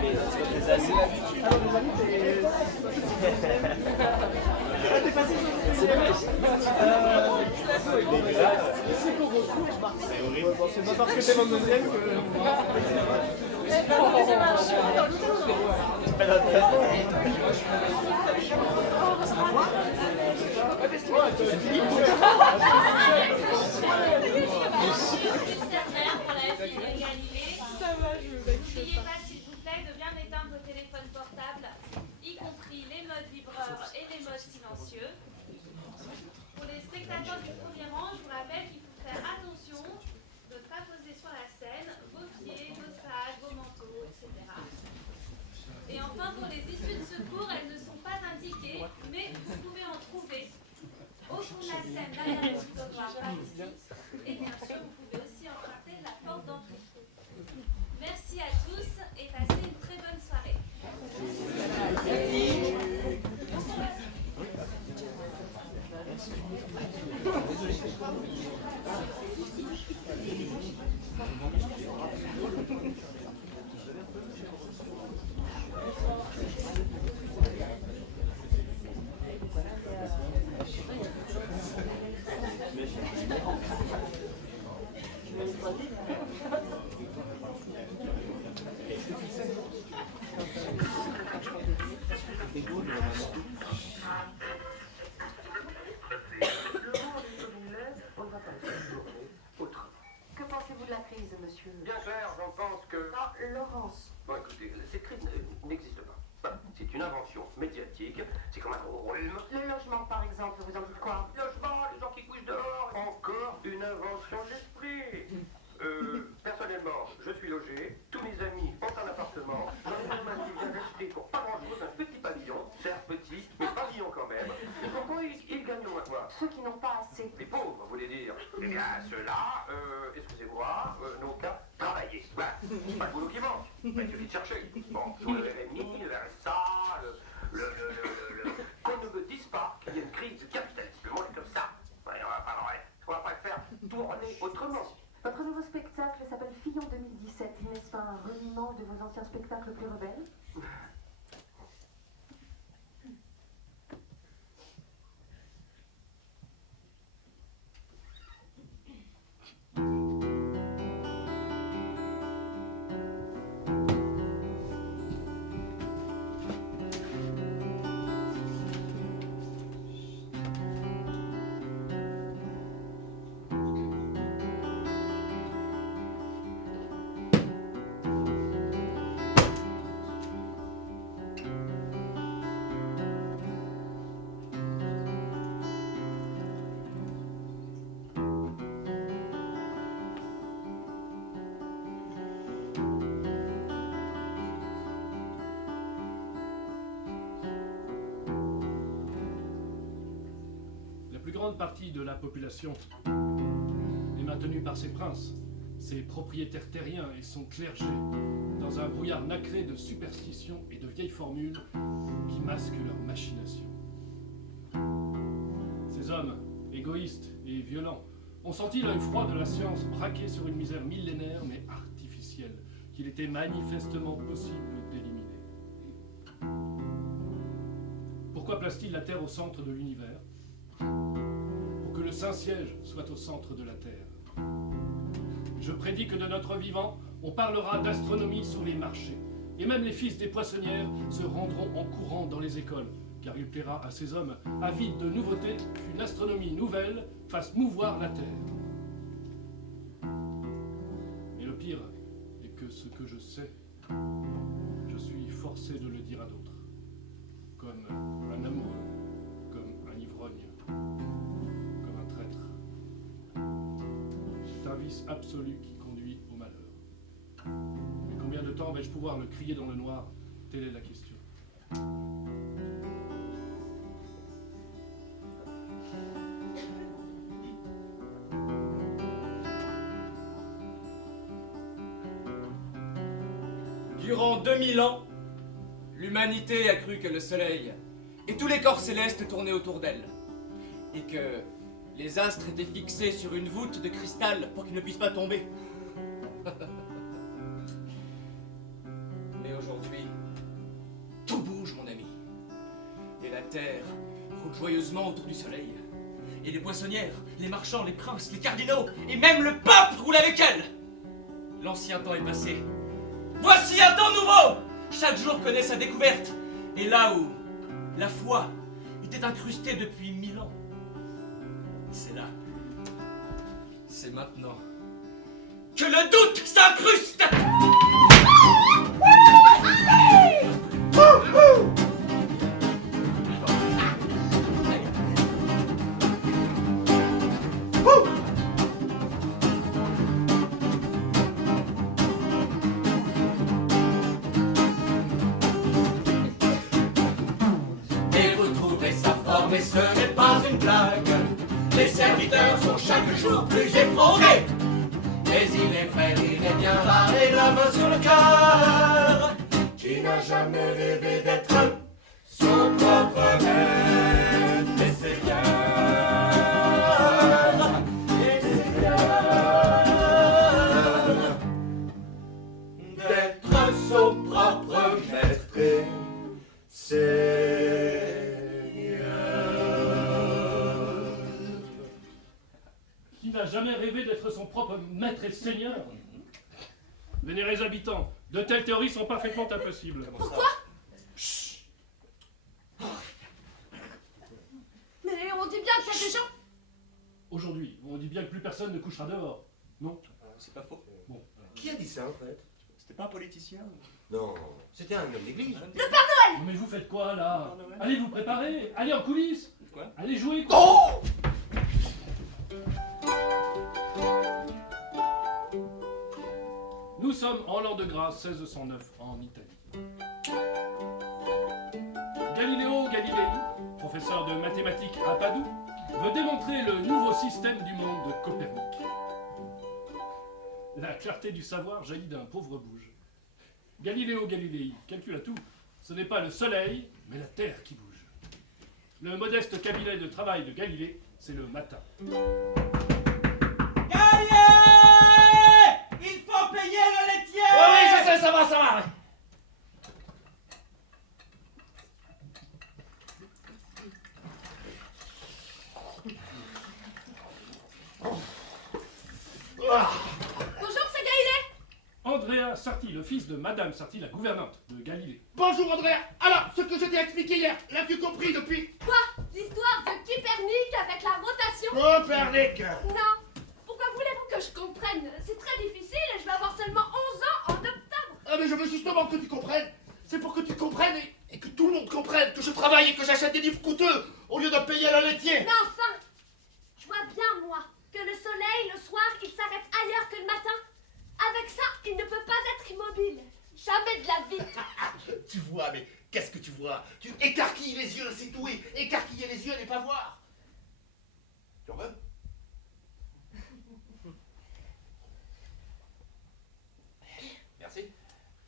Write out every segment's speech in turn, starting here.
mais c'est pas tes amis. Alors les amis, t'es passé sur le c'est qu'on retrouve. C'est horrible. Bon, c'est pas parce que t'es mon deuxième que... N'oubliez pas, s'il vous plaît, de bien éteindre vos téléphones portables, y compris les modes vibreurs et les modes silencieux. Pour les spectateurs du premier rang, je vous rappelle qu'il faut faire attention de ne pas poser sur la scène vos pieds, vos sacs, vos manteaux, etc. Et enfin, pour les issues de secours, elles ne sont pas indiquées, mais vous pouvez en trouver au fond de la scène, derrière le couloir, par ici. Et bien sûr, vous pouvez aussi emprunter la porte d'entrée. Merci à tous et passez une très bonne soirée. Que pensez-vous de la crise, monsieur? Bien clair, j'en pense que... Ah, Laurence. Bon, écoutez, cette crise n'existe pas. Enfin, c'est une invention médiatique, c'est comme un rhume. Le logement, par exemple, vous en dites quoi? Logement, les gens qui couchent dehors. Encore une invention de l'esprit. Personnellement, je suis logé, tous mes amis ont un appartement, j'en ai même qui vient d'acheter pour pas grand-chose un petit pavillon, certes petit, mais pavillon quand même. Et pourquoi ils gagnent moins que moi? Ceux qui n'ont pas assez. Les pauvres, vous voulez dire? Eh bien, ceux-là, excusez-moi, n'ont qu'à travailler. Voilà, c'est pas le boulot qui manque. Il suffit de chercher. Bon, sur le RMI, le RSA, qu'on ne me dise pas qu'il y a une crise du capitalisme. Le monde est comme ça. Ouais, on va pas le faire tourner autrement. Votre nouveau spectacle s'appelle Fillon 2017. N'est-ce pas un reniement de vos anciens spectacles plus rebelles? Grande partie de la population est maintenue par ses princes, ses propriétaires terriens et son clergé dans un brouillard nacré de superstitions et de vieilles formules qui masquent leurs machinations. Ces hommes, égoïstes et violents, ont senti l'œil froid de la science braquer sur une misère millénaire mais artificielle qu'il était manifestement possible d'éliminer. Pourquoi place-t-il la Terre au centre de l'univers ? Que le Saint-Siège soit au centre de la Terre. Je prédis que de notre vivant, on parlera d'astronomie sur les marchés, et même les fils des poissonnières se rendront en courant dans les écoles, car il plaira à ces hommes avides de nouveautés qu'une astronomie nouvelle fasse mouvoir la Terre. Et le pire est que ce que je sais, je suis forcé de le dire à d'autres, comme un amoureux, comme un ivrogne, comme un traître. C'est un vice absolu qui conduit au malheur. Mais combien de temps vais-je pouvoir le crier dans le noir? Telle est la question. Durant 2000 ans, l'humanité a cru que le soleil et tous les corps célestes tournaient autour d'elle, et que les astres étaient fixés sur une voûte de cristal pour qu'ils ne puissent pas tomber. Mais aujourd'hui, Terre roule joyeusement autour du soleil. Et les poissonnières, les marchands, les princes, les cardinaux, et même le pape roule avec elle. L'ancien temps est passé. Voici un temps nouveau! Chaque jour connaît sa découverte. Et là où la foi était incrustée depuis 1000 ans, c'est là, c'est maintenant, que le doute s'incruste! Mais ce n'est pas une blague. Les serviteurs sont chaque jour plus éprouvés. Mais il est vrai, il est bien rare et la main sur le cœur. Qui n'a jamais rêvé d'être son propre maître et seigneur. Et seigneur. D'être son propre maître et seigneur. Qui n'a jamais rêvé d'être son propre maître et seigneur? Vénérés habitants, de telles théories sont parfaitement impossibles. Pourquoi? Mais on dit bien qu'il y a des gens... Aujourd'hui, on dit bien que plus personne ne couchera dehors. Non? C'est pas faux. Bon. Qui a dit ça en fait? C'était pas un politicien? Non, c'était un homme d'église. Mais vous faites quoi là? Allez vous préparer, allez en coulisses. Quoi? Allez jouer. Oh! Nous sommes en l'an de grâce 1609 en Italie. Galileo Galilei, professeur de mathématiques à Padoue, veut démontrer le nouveau système du monde de Copernic. La clarté du savoir jaillit d'un pauvre bouge. Galileo Galilei calcule à tout. Ce n'est pas le soleil, mais la terre qui bouge. Le modeste cabinet de travail de Galilée, c'est le matin. Il faut payer le laitier! Oui, je sais, ça va, ouais. Bonjour, c'est Galilée. Andrea Sarti, le fils de Madame Sarti, la gouvernante de Galilée. Bonjour Andrea. Alors, ce que je t'ai expliqué hier, l'as-tu compris depuis? Quoi? L'histoire de Copernic avec la rotation? Copernic. Non. Pourquoi voulez-vous que je comprenne? C'est très difficile et je vais avoir seulement 11 ans en octobre. Ah mais je veux justement que tu comprennes. C'est pour que tu comprennes et que tout le monde comprenne que je travaille et que j'achète des livres coûteux au lieu de payer le laitier. Mais enfin, je vois bien, moi, que le soleil, le soir, il s'arrête ailleurs que le matin. Avec ça, il ne peut pas être immobile. Jamais de la vie. Tu vois, mais qu'est-ce que tu vois? Tu écarquilles les yeux, c'est tout. Et écarquiller les yeux n'est pas voir. Tu en veux? Merci.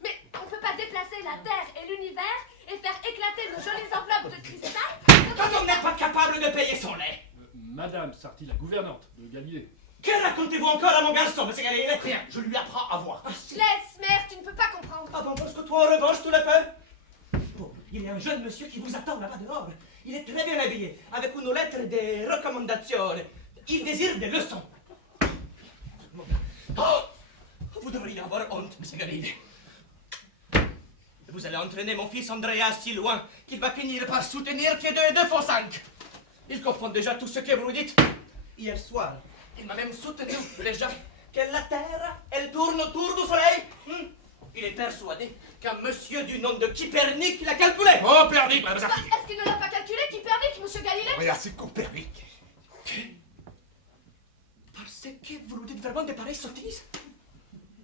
Mais on ne peut pas déplacer la Terre et l'univers et faire éclater nos jolies enveloppes de cristal. Quand on n'est pas capable de payer son lait! Madame Sarti, la gouvernante de Galilée. Que racontez-vous encore à mon garçon, monsieur Galilée? Rien, je lui apprends à voir. Laisse, mère, tu ne peux pas comprendre. Ah bon, parce que toi, en revanche, tu l'as peur? Bon, il y a un jeune monsieur qui vous attend là-bas dehors. Il est très bien habillé, avec une lettre de recommandation. Il désire des leçons. Oh! Vous devriez avoir honte, monsieur Galilée. Vous allez entraîner mon fils Andrea si loin qu'il va finir par soutenir que 2 font 5. Il comprend déjà tout ce que vous dites. Hier soir, il m'a même soutenu déjà que la Terre, elle tourne autour du Soleil. Il est persuadé qu'un monsieur du nom de Copernic l'a calculé. Copernic, madame Sarti. Est-ce qu'il ne l'a pas calculé, Copernic, monsieur Galilée? Oui, c'est Copernic. Parce que vous nous dites vraiment de pareilles sottises?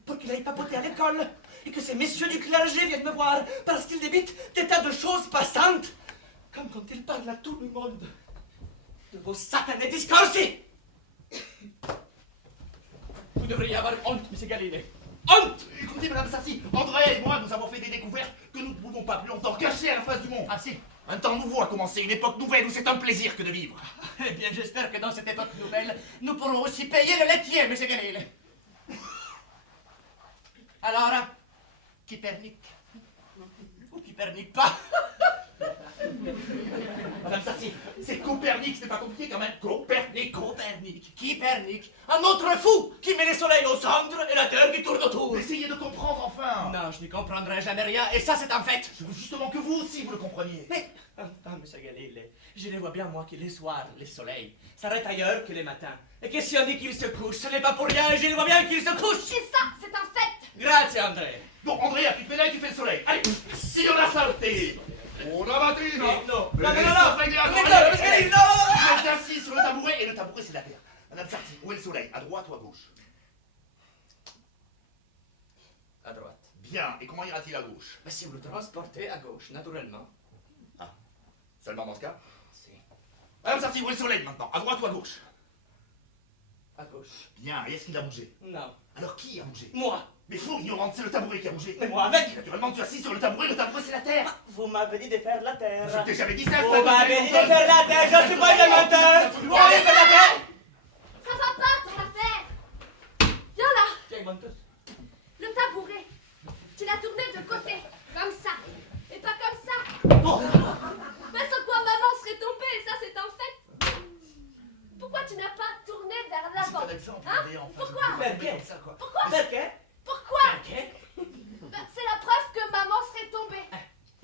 Pour qu'il aille papoter à l'école et que ces messieurs du clergé viennent me voir parce qu'ils débitent des tas de choses passantes. Comme quand ils parlent à tout le monde de vos satanés discours. Vous devriez avoir honte, monsieur Galilée. Honte! Écoutez, madame Sarti, André et moi, nous avons fait des découvertes que nous ne pouvons pas plus longtemps cacher à la face du monde. Ah si? Un temps nouveau a commencé, une époque nouvelle où c'est un plaisir que de vivre. Eh bien, j'espère que dans cette époque nouvelle, nous pourrons aussi payer le laitier, monsieur Galilée. Alors, Copernic. Ou Copernic pas. Madame Sarcy, c'est Copernic, c'est pas compliqué quand même. Copernic. Copernic. Qui Pernic? Un autre fou qui met le soleil au centre et la Terre qui tourne autour. Essayez de comprendre enfin. Non, je n'y comprendrai jamais rien, et ça c'est un fait. Je veux justement que vous aussi vous le compreniez. Mais, enfin, monsieur Galilée, je les vois bien moi que les soirs, les soleils s'arrêtent ailleurs que les matins. Et que si on dit qu'ils se couchent, ce n'est pas pour rien, et je les vois bien qu'ils se couchent. Et ça, c'est un fait. Grazie, André. Bon, Andrea, tu fais là et tu fais le soleil. Allez, signora Salté. Una mattina. Non, Mais non, Vous êtes assis sur le tabouret et le tabouret c'est la terre. Madame Sarty, où est le soleil? À droite ou à gauche? À droite. Bien, et comment ira-t-il à gauche? Mais si vous le transportez à gauche, naturellement. Seulement dans ce cas? Si. Madame Sarty, où est le soleil maintenant? À droite ou à gauche? À gauche. Bien, et est-ce qu'il a bougé? Non. Alors qui a bougé? Moi. Mais fou, ignorante, c'est le tabouret qui a bougé. Mais moi avec. Naturellement, tu es assis sur le tabouret c'est la terre. Vous m'avez dit de faire la terre. Je t'ai jamais dit ça. Vous m'avez dit de faire la terre, je suis pas un menteur. Vous avez fait la terre. Ça va pas, ton affaire. Viens là. Tiens, menteuse. Le tabouret. Tu l'as tourné de côté, comme ça. Et pas comme ça. Mais sur quoi maman serait tombée, et ça c'est un fait. Pourquoi tu n'as pas tourné vers l'avant? C'est un exemple, Hein? mais enfin, Pourquoi? je peux pas comme ça, quoi. Pourquoi? Pourquoi? Ben, c'est la preuve que maman serait tombée.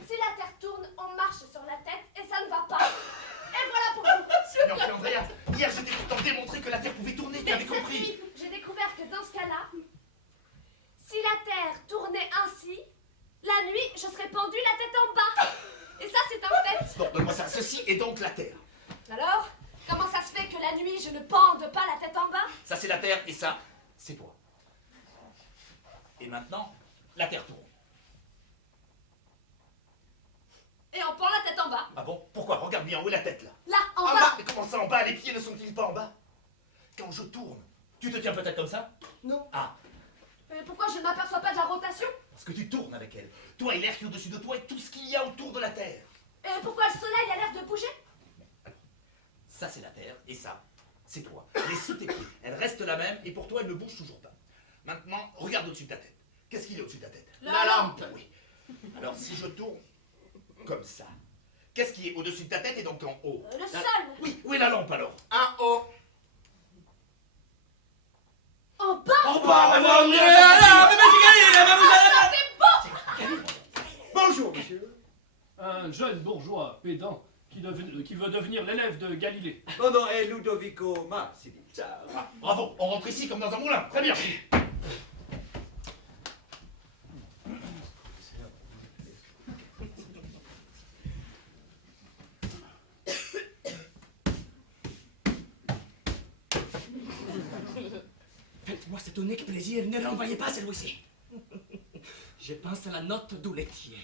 Si la terre tourne, on marche sur la tête et ça ne va pas. Et voilà pour vous. Mais enfin, Andrea, hier j'étais pourtant démontré que la terre pouvait tourner, tu avais Cette compris. nuit, j'ai découvert que dans ce cas-là, si la terre tournait ainsi, la nuit, je serais pendue la tête en bas. Et ça, c'est un fait. Bon, donne-moi ça. Ceci est donc la terre. Alors, comment ça se fait que la nuit, je ne pende pas la tête en bas? Ça c'est la terre et ça, c'est toi. Et maintenant, la terre tourne. Et on pend la tête en bas. Ah bon? Pourquoi? Regarde bien, où est la tête là? Là, en En bas. bas? Mais comment ça en bas? Les pieds ne sont-ils pas en bas? Quand je tourne, tu te tiens peut-être comme ça? Non. Ah, Mais pourquoi je ne m'aperçois pas de la rotation? parce que tu tournes avec elle. Toi et l'air qui est au-dessus de toi et tout ce qu'il y a autour de la terre. Et pourquoi le soleil a l'air de bouger? Ça c'est la terre et ça, c'est toi. Elle est sous tes pieds. Elle reste la même et pour toi elle ne bouge toujours pas. Maintenant, regarde au-dessus de ta tête. Qu'est-ce qu'il y a au-dessus de ta tête? La lampe. Oui. Alors si je tourne comme ça, qu'est-ce qui est au-dessus de ta tête et donc en haut? Le sol. Oui, où est la lampe alors? En haut. En bas. En bas, Mais monsieur Galilée, mais vous allez. Ça fait beau. Bonjour, monsieur. Un jeune bourgeois pédant qui veut devenir l'élève de Galilée. Mon nom est Ludovico Marsili. Ah, bravo, on rentre ici comme dans un moulin. Très bien. Faites-moi cet unique plaisir, ne renvoyez pas celui-ci. Je pense à la note d'où laitier.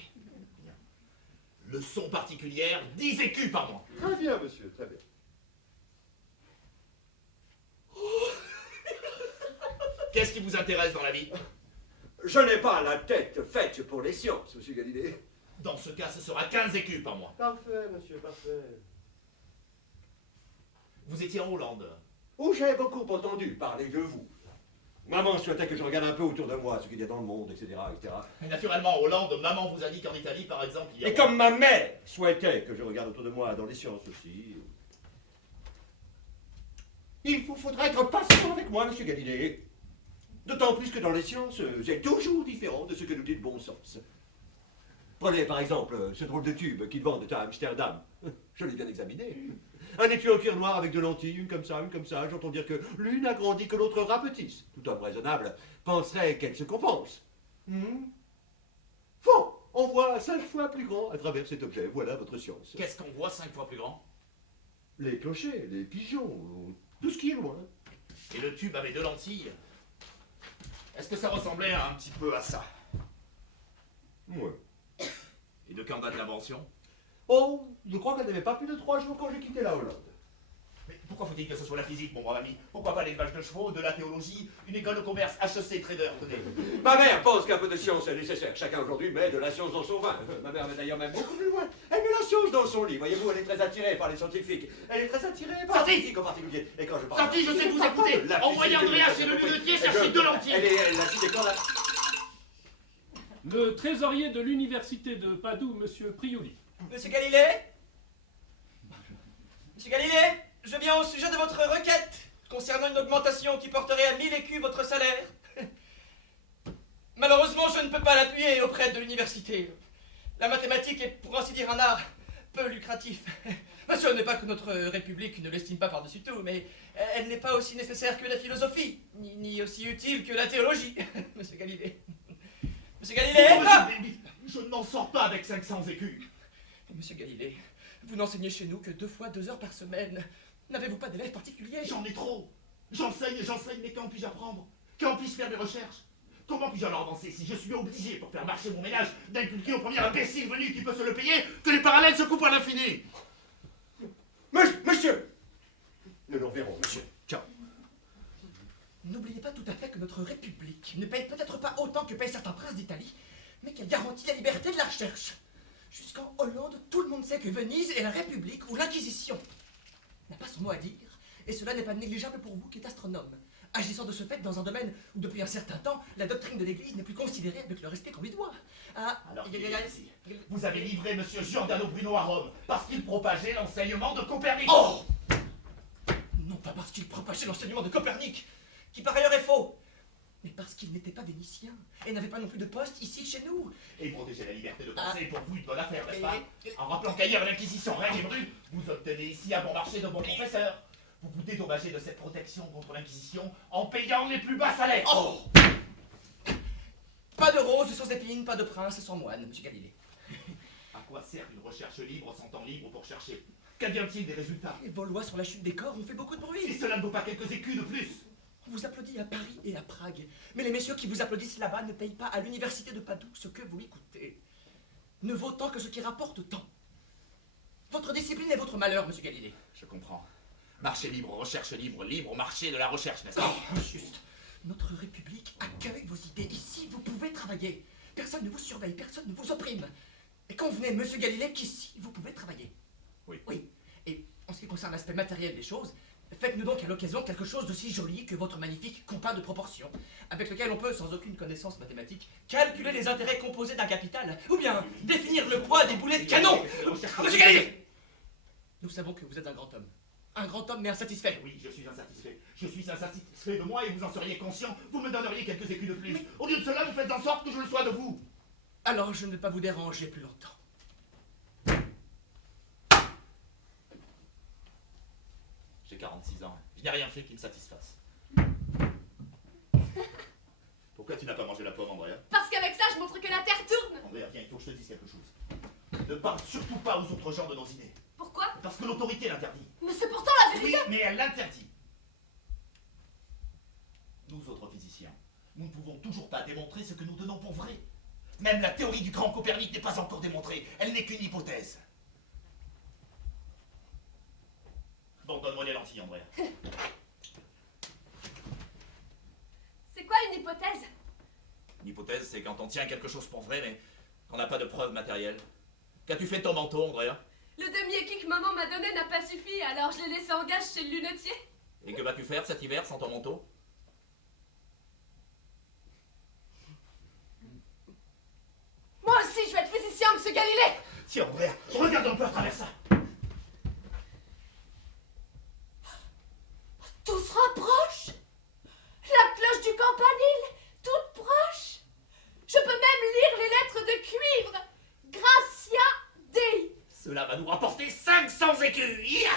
Leçon particulière, 10 écus par mois. Très bien, monsieur, très bien. Qu'est-ce qui vous intéresse dans la vie? Je n'ai pas la tête faite pour les sciences, monsieur Galilée. Dans ce cas, ce sera 15 écus par mois. Parfait, monsieur, parfait. Vous étiez en Hollande. Où j'ai beaucoup entendu parler de vous. Maman souhaitait que je regarde un peu autour de moi, ce qu'il y a dans le monde, etc., etc. Et naturellement, en Hollande, maman vous a dit qu'en Italie, par exemple, il y a... Et comme ma mère souhaitait que je regarde autour de moi dans les sciences aussi. Il vous faudra être patient avec moi, monsieur Galilée. D'autant plus que dans les sciences, c'est toujours différent de ce que nous dit le bon sens. Prenez par exemple ce drôle de tube qu'ils vendent à Amsterdam. Je l'ai bien examiné. Un étui en cuir noir avec 2 lentilles, une comme ça, j'entends dire que l'une agrandit que l'autre rapetisse. Tout homme raisonnable penserait qu'elle se compense. Bon, on voit 5 fois plus grand à travers cet objet, voilà votre science. Qu'est-ce qu'on voit 5 fois plus grand? Les clochers, les pigeons, tout ce qui est loin. Et le tube avait 2 lentilles. Est-ce que ça ressemblait un petit peu à ça? Ouais. Et de quand date l'invention? Oh, je crois qu'elle n'avait pas plus de 3 jours quand j'ai quitté la Hollande. Mais pourquoi faut-il que ce soit la physique, mon brave ami? Pourquoi pas l'élevage de chevaux, de la théologie, une école de commerce, HEC, trader, tenez? Ma mère pense qu'un peu de science est nécessaire. Chacun aujourd'hui met de la science dans son vin. Ma mère va d'ailleurs même beaucoup plus loin. Elle met la science dans son lit. Voyez-vous, elle est très attirée par les scientifiques. Elle est très attirée par les scientifiques en particulier. Et quand je parle... Sorti, je sais vous écouter. Envoyez Andrea chez le lunetier chercher 2 lentilles. Elle est la fille des cordes. Le trésorier de l'université de Padoue, monsieur Priuli. Monsieur Galilée? Monsieur Galilée, je viens au sujet de votre requête concernant une augmentation qui porterait à 1000 écus votre salaire. Malheureusement, je ne peux pas l'appuyer auprès de l'université. La mathématique est, pour ainsi dire, un art peu lucratif. Ce n'est pas que notre République ne l'estime pas par-dessus tout, mais elle n'est pas aussi nécessaire que la philosophie, ni aussi utile que la théologie, Monsieur Galilée. Monsieur Galilée Je ne m'en sors pas avec 500 écus. Monsieur Galilée, vous n'enseignez chez nous que 2 fois 2 heures par semaine. N'avez-vous pas d'élèves particuliers? J'en ai trop. J'enseigne, mais quand puis-je apprendre? Quand puis-je faire mes recherches? Comment puis-je alors avancer si je suis obligé, pour faire marcher mon ménage, d'inculquer au premier imbécile venu qui peut se le payer, que les parallèles se coupent à l'infini? Monsieur! Nous nous reverrons, monsieur. Ciao. N'oubliez pas tout à fait que notre République ne paye peut-être pas autant que payent certains princes d'Italie, mais qu'elle garantit la liberté de la recherche. Jusqu'en Hollande, tout le monde sait que Venise est la République ou l'Inquisition n'a pas son mot à dire, et cela n'est pas négligeable pour vous qui êtes astronome, agissant de ce fait dans un domaine où depuis un certain temps, la doctrine de l'Église n'est plus considérée avec le respect qu'on lui doit. Alors, vous avez livré monsieur Giordano Bruno à Rome parce qu'il propageait l'enseignement de Copernic. Oh! Non pas parce qu'il propageait l'enseignement de Copernic, qui par ailleurs est faux, mais parce qu'il n'était pas vénitien et n'avait pas non plus de poste ici chez nous. Et protéger la liberté de penser est pour vous une bonne affaire, n'est-ce pas? En rappelant qu'ailleurs l'Inquisition règne et brûle, vous obtenez ici à bon marché de bons professeurs. Vous vous dédommagez de cette protection contre l'Inquisition en payant les plus bas salaires. Oh! Pas de rose sans épines, pas de prince sans moine, monsieur Galilée. À quoi sert une recherche libre sans temps libre pour chercher? Qu'advient-il des résultats? Les Vaulois sur la chute des corps ont fait beaucoup de bruit. Et cela ne vaut pas quelques écus de plus. On vous applaudit à Paris et à Prague, mais les messieurs qui vous applaudissent là-bas ne payent pas à l'université de Padoue ce que vous lui coûtez, ne vaut tant que ce qui rapporte tant. Votre discipline est votre malheur, monsieur Galilée. Je comprends. Marché libre, recherche libre, libre marché de la recherche, n'est-ce pas? Juste. Notre République accueille vos idées. Ici, vous pouvez travailler. Personne ne vous surveille, personne ne vous opprime. Et convenez, monsieur Galilée, qu'ici, vous pouvez travailler. Oui. Oui. Et en ce qui concerne l'aspect matériel des choses, faites-nous donc à l'occasion quelque chose d'aussi joli que votre magnifique compas de proportion, avec lequel on peut, sans aucune connaissance mathématique, calculer les intérêts composés d'un capital, ou bien définir le poids des boulets de canon. Monsieur Galilée! Nous savons que vous êtes un grand homme. Un grand homme mais insatisfait. Oui, je suis insatisfait. Je suis insatisfait de moi et vous en seriez conscient. Vous me donneriez quelques écus de plus. Mais... Au lieu de cela, vous faites en sorte que je le sois de vous. Alors je ne vais pas vous déranger plus longtemps. J'ai 46 ans. Je n'ai rien fait qui me satisfasse. Pourquoi tu n'as pas mangé la pomme, Andrea? Parce qu'avec ça, je montre que la Terre tourne. Andrea, viens, il faut que je te dise quelque chose. Ne parle surtout pas aux autres gens de nos idées. Pourquoi? Parce que l'autorité l'interdit. Mais c'est pourtant la vérité. Oui, mais elle l'interdit. Nous autres physiciens, nous ne pouvons toujours pas démontrer ce que nous tenons pour vrai. Même la théorie du grand Copernic n'est pas encore démontrée. Elle n'est qu'une hypothèse. Bon, donne-moi les lentilles, Andrea. C'est quoi une hypothèse? Une hypothèse, c'est quand on tient quelque chose pour vrai, mais qu'on n'a pas de preuves matérielles. Qu'as-tu fait de ton manteau, Andrea? Le demi-écu que maman m'a donné n'a pas suffi, alors je l'ai laissé en gage chez le lunetier. Et que vas-tu faire cet hiver sans ton manteau? Moi aussi, je vais être physicien, monsieur Galilée. Tiens, Andrea, regarde un peu à travers ça. Tout se rapproche. La cloche du campanile, toute proche. Je peux même lire les lettres de cuivre. Gracia Dei. Cela va nous rapporter 500 écus. Yeah.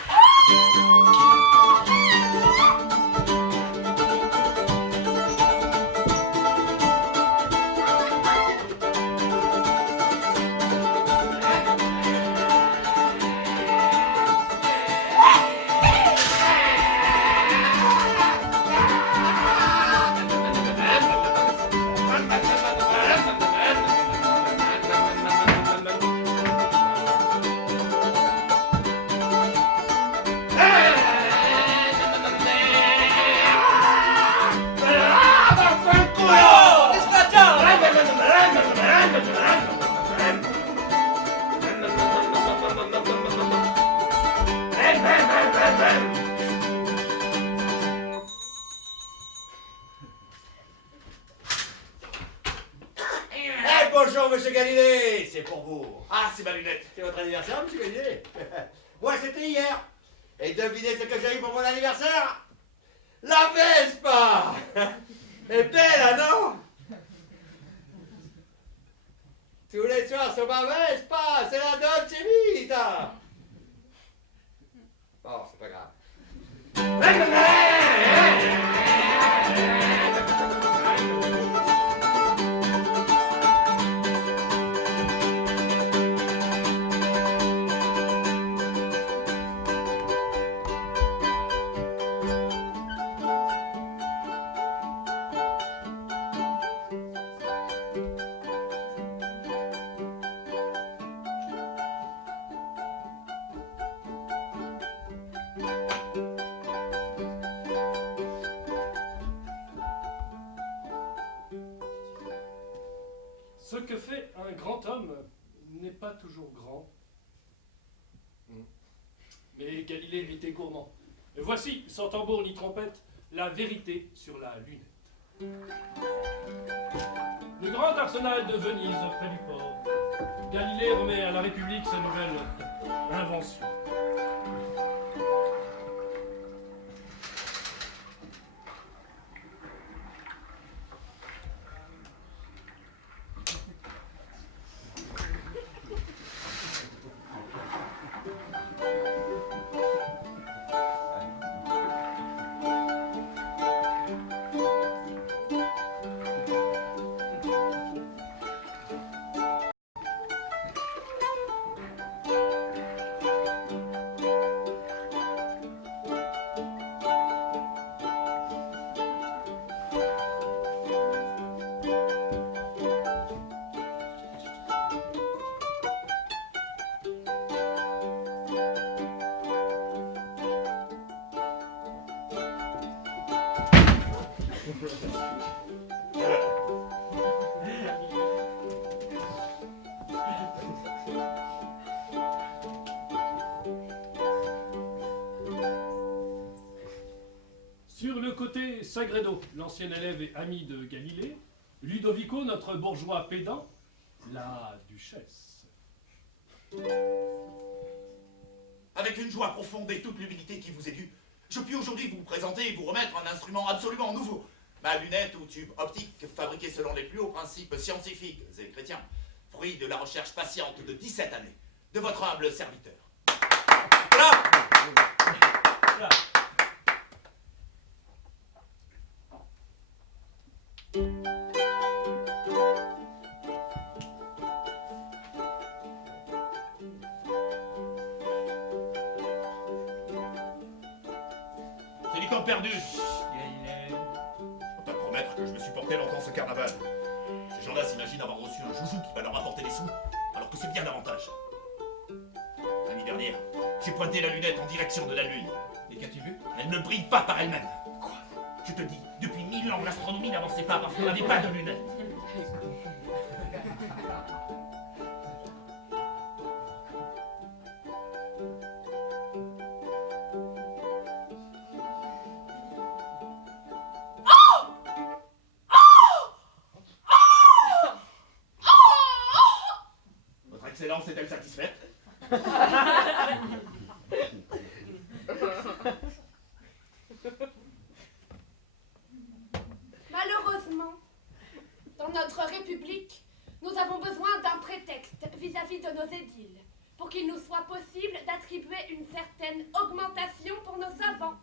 Bonjour, monsieur Galilée, c'est pour vous. Ah, c'est ma lunette. C'est votre anniversaire, monsieur Galilée? Moi, c'était hier. Et devinez ce que j'ai eu pour mon anniversaire? La Vespa. Elle est belle, hein, non? Tous les soirs sur ma Vespa, c'est la Dolce Vita. Bon, c'est pas grave. Ce que fait un grand homme n'est pas toujours grand. Mais Galilée était gourmand. Voici, sans tambour ni trompette, la vérité sur la lunette. Le grand arsenal de Venise, près du port. Galilée remet à la République sa nouvelle invention. Sur le côté Sagredo, l'ancien élève et ami de Galilée, Ludovico, notre bourgeois pédant, la duchesse. Avec une joie profonde et toute l'humilité qui vous est due, je puis aujourd'hui vous présenter et vous remettre un instrument absolument nouveau. Ma lunette ou tube optique, fabriquée selon les plus hauts principes scientifiques et chrétiens, fruit de la recherche patiente de 17 années, de votre humble serviteur. Voilà. Voilà. C'est du temps perdu. Je peux pas promettre que je me supportais longtemps ce carnaval. Ces gens-là s'imaginent avoir reçu un joujou qui va leur apporter des sous, alors que c'est bien davantage. La nuit dernière, j'ai pointé la lunette en direction de la Lune. Et qu'as-tu vu? Elle ne brille pas par elle-même. Quoi? Je te dis, depuis 1000 ans, l'astronomie n'avançait pas parce qu'on n'avait pas de lunettes. Votre Excellence est-elle satisfaite? Malheureusement, dans notre République, nous avons besoin d'un prétexte vis-à-vis de nos édiles pour qu'il nous soit possible d'attribuer une certaine augmentation pour nos savants.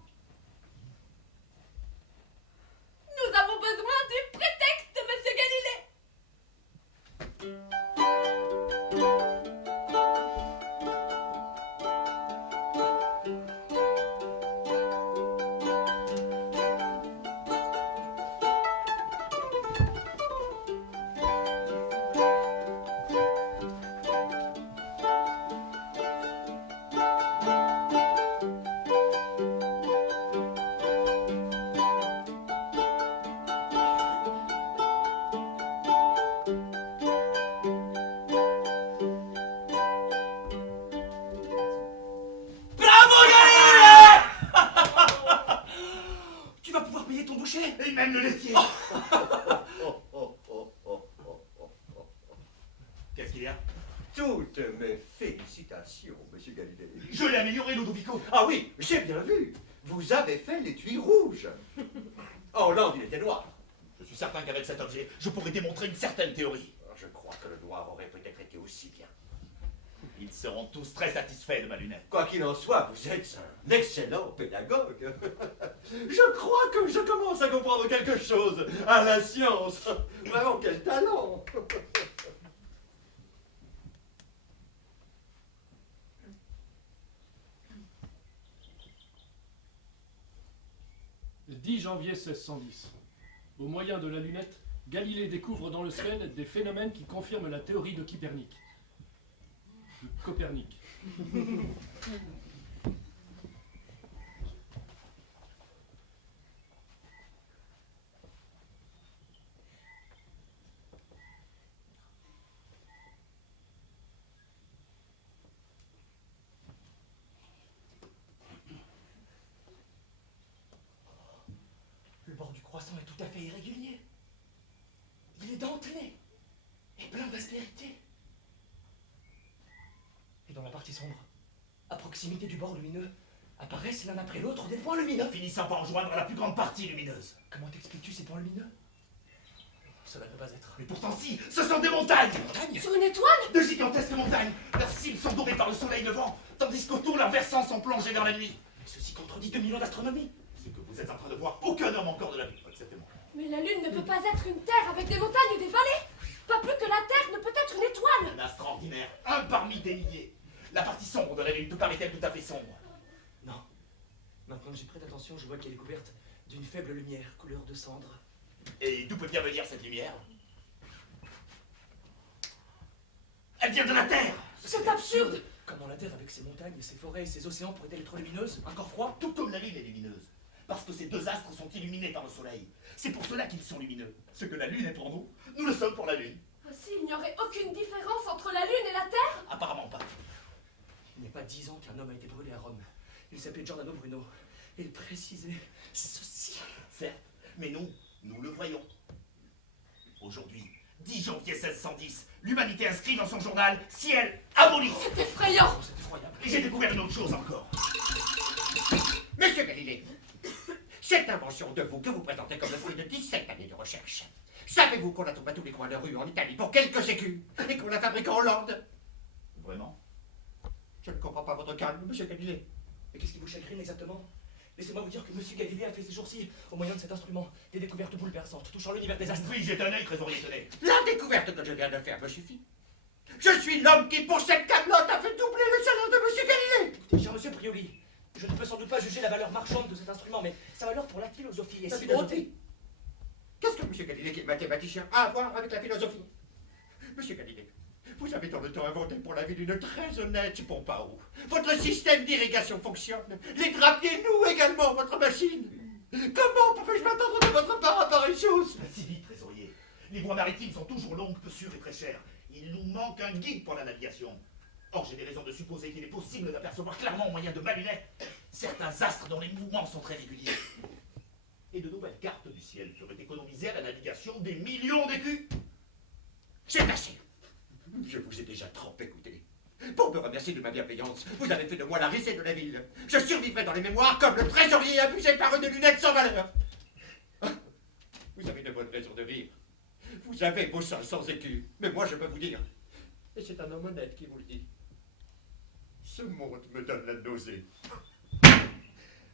Nous avons besoin du prétexte, monsieur Galilée. Toutes mes félicitations, monsieur Galilée. Je l'ai amélioré, Ludovico. Ah oui, j'ai bien vu. Vous avez fait l'étui rouge. En Hollande, il était noir. Je suis certain qu'avec cet objet, je pourrais démontrer une certaine théorie. Je crois que le noir aurait peut-être été aussi bien. Ils seront tous très satisfaits de ma lunette. Quoi qu'il en soit, vous êtes un excellent pédagogue. Je crois que je commence à comprendre quelque chose à la science. Vraiment, quel talent. Le 10 janvier 1610, au moyen de la lunette, Galilée découvre dans le ciel des phénomènes qui confirment la théorie de Copernic. De Copernic. Le bord du croissant est tout à fait irrégulier. Il est dentelé et plein d'aspérité. Et dans la partie sombre, à proximité du bord lumineux, apparaissent l'un après l'autre des points lumineux. Finissant par rejoindre la plus grande partie lumineuse. Comment t'expliques-tu ces points lumineux? Cela ne peut pas être. Mais pourtant si, ce sont des montagnes. Sur une étoile? De gigantesques montagnes. Leurs cimes sont dorées par le soleil levant, tandis qu'autour leurs versants sont plongés dans la nuit. Ceci contredit 2000 ans d'astronomie. Ce que vous êtes en train de voir, aucun homme encore de la vie, exactement. Mais la Lune ne peut pas être une terre avec des montagnes et des vallées. Pas plus que la Terre ne peut être une étoile. Un astre ordinaire, un parmi des milliers. La partie sombre de la Lune te paraît-elle tout à fait sombre? Non. Maintenant que j'y prête attention, je vois qu'elle est couverte d'une faible lumière, couleur de cendre. Et d'où peut bien venir cette lumière? Elle vient de la Terre. C'est absurde. Comment la Terre, avec ses montagnes, ses forêts et ses océans, pourrait-elle être lumineuse? Un corps froid? Tout comme la Lune est lumineuse. Parce que ces deux astres sont illuminés par le soleil. C'est pour cela qu'ils sont lumineux. Ce que la Lune est pour nous, nous le sommes pour la Lune. Ainsi, il n'y aurait aucune différence entre la Lune et la Terre? Apparemment pas. Il n'y a pas 10 ans qu'un homme a été brûlé à Rome. Il s'appelait Giordano Bruno. Et il précisait ceci. Certes, mais nous le voyons. Aujourd'hui, 10 janvier 1610, l'humanité inscrit dans son journal « Ciel aboli ». C'est effrayant. C'est effroyable. Et j'ai découvert une autre chose encore. Monsieur Galilée, cette invention de vous que vous présentez comme le fruit de 17 années de recherche, savez-vous qu'on la trouve à tous les coins de rue en Italie pour quelques écus et qu'on la fabrique en Hollande? Vraiment? Je ne comprends pas votre calme, monsieur Galilée. Mais qu'est-ce qui vous chagrine exactement? Laissez-moi vous dire que Monsieur Galilée a fait ces jours-ci, au moyen de cet instrument, des découvertes bouleversantes touchant l'univers des astres. Oui, j'ai un œil, trésorier, tenez. La découverte que je viens de faire me suffit. Je suis l'homme qui, pour cette camelote, a fait doubler le salaire de monsieur Galilée. Écoutez, cher Monsieur Prioli, je ne peux sans doute pas juger la valeur marchande de cet instrument, mais sa valeur pour la philosophie est La si philosophie? haute. Qu'est-ce que monsieur Galilée, qui est mathématicien, a à voir avec la philosophie? Monsieur Galilée, vous avez dans le temps inventé pour la vie d'une très honnête pompe à eau. Votre système d'irrigation fonctionne. Les drapiers nouent également votre machine. Comment pouvais-je m'attendre de votre part à pareille chose? Si vite, trésorier. Les voies maritimes sont toujours longues, peu sûres et très chères. Il nous manque un guide pour la navigation. Or, j'ai des raisons de supposer qu'il est possible d'apercevoir clairement au moyen de ma lunette certains astres dont les mouvements sont très réguliers. Et de nouvelles cartes du ciel feraient économiser à la navigation des millions d'écus. C'est assez. Je vous ai déjà trop écouté. Pour me remercier de ma bienveillance, vous avez fait de moi la risée de la ville. Je survivrai dans les mémoires comme le trésorier abusé par eux de lunettes sans valeur. Vous avez de bonnes raisons de rire. Vous avez vos 500 écus. Mais moi, je peux vous dire, et c'est un homme honnête qui vous le dit, ce monde me donne la nausée.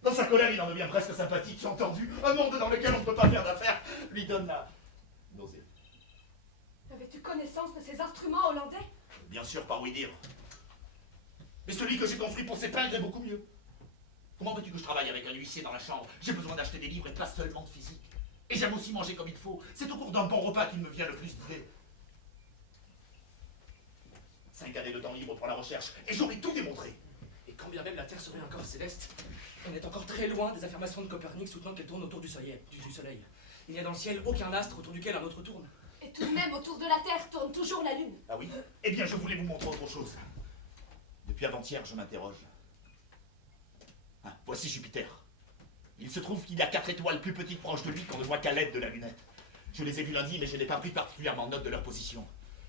Dans sa colère, il en devient presque sympathique, j'ai entendu. Un monde dans lequel on ne peut pas faire d'affaires lui donne la nausée. Avais-tu connaissance de ces instruments hollandais? Bien sûr, par oui dire. Mais celui que j'ai construit pour s'épeindre est beaucoup mieux. Comment veux-tu que je travaille avec un huissier dans la chambre? J'ai besoin d'acheter des livres et pas seulement de physique. Et j'aime aussi manger comme il faut. C'est au cours d'un bon repas qu'il me vient le plus d'idées. 5 années de temps libre pour la recherche, et j'aurai tout démontré. Et quand bien même la Terre serait un corps céleste, on est encore très loin des affirmations de Copernic soutenant qu'elle tourne autour du soleil. Il n'y a dans le ciel aucun astre autour duquel un autre tourne. Et tout de même, autour de la Terre tourne toujours la Lune. Ah oui? Eh bien, je voulais vous montrer autre chose. Depuis avant-hier, je m'interroge. Ah, voici Jupiter. Il se trouve qu'il y a 4 étoiles plus petites proches de lui qu'on ne voit qu'à l'aide de la lunette. Je les ai vues lundi, mais je n'ai pas pris particulièrement note de leur position.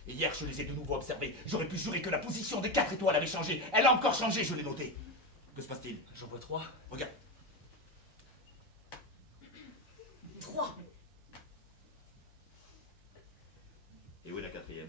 Et hier, je les ai de nouveau observés. J'aurais pu jurer que la position des 4 étoiles avait changé. Elle a encore changé, je l'ai noté. Que se passe-t-il? J'en vois 3. Regarde. 3. Et où est la 4e?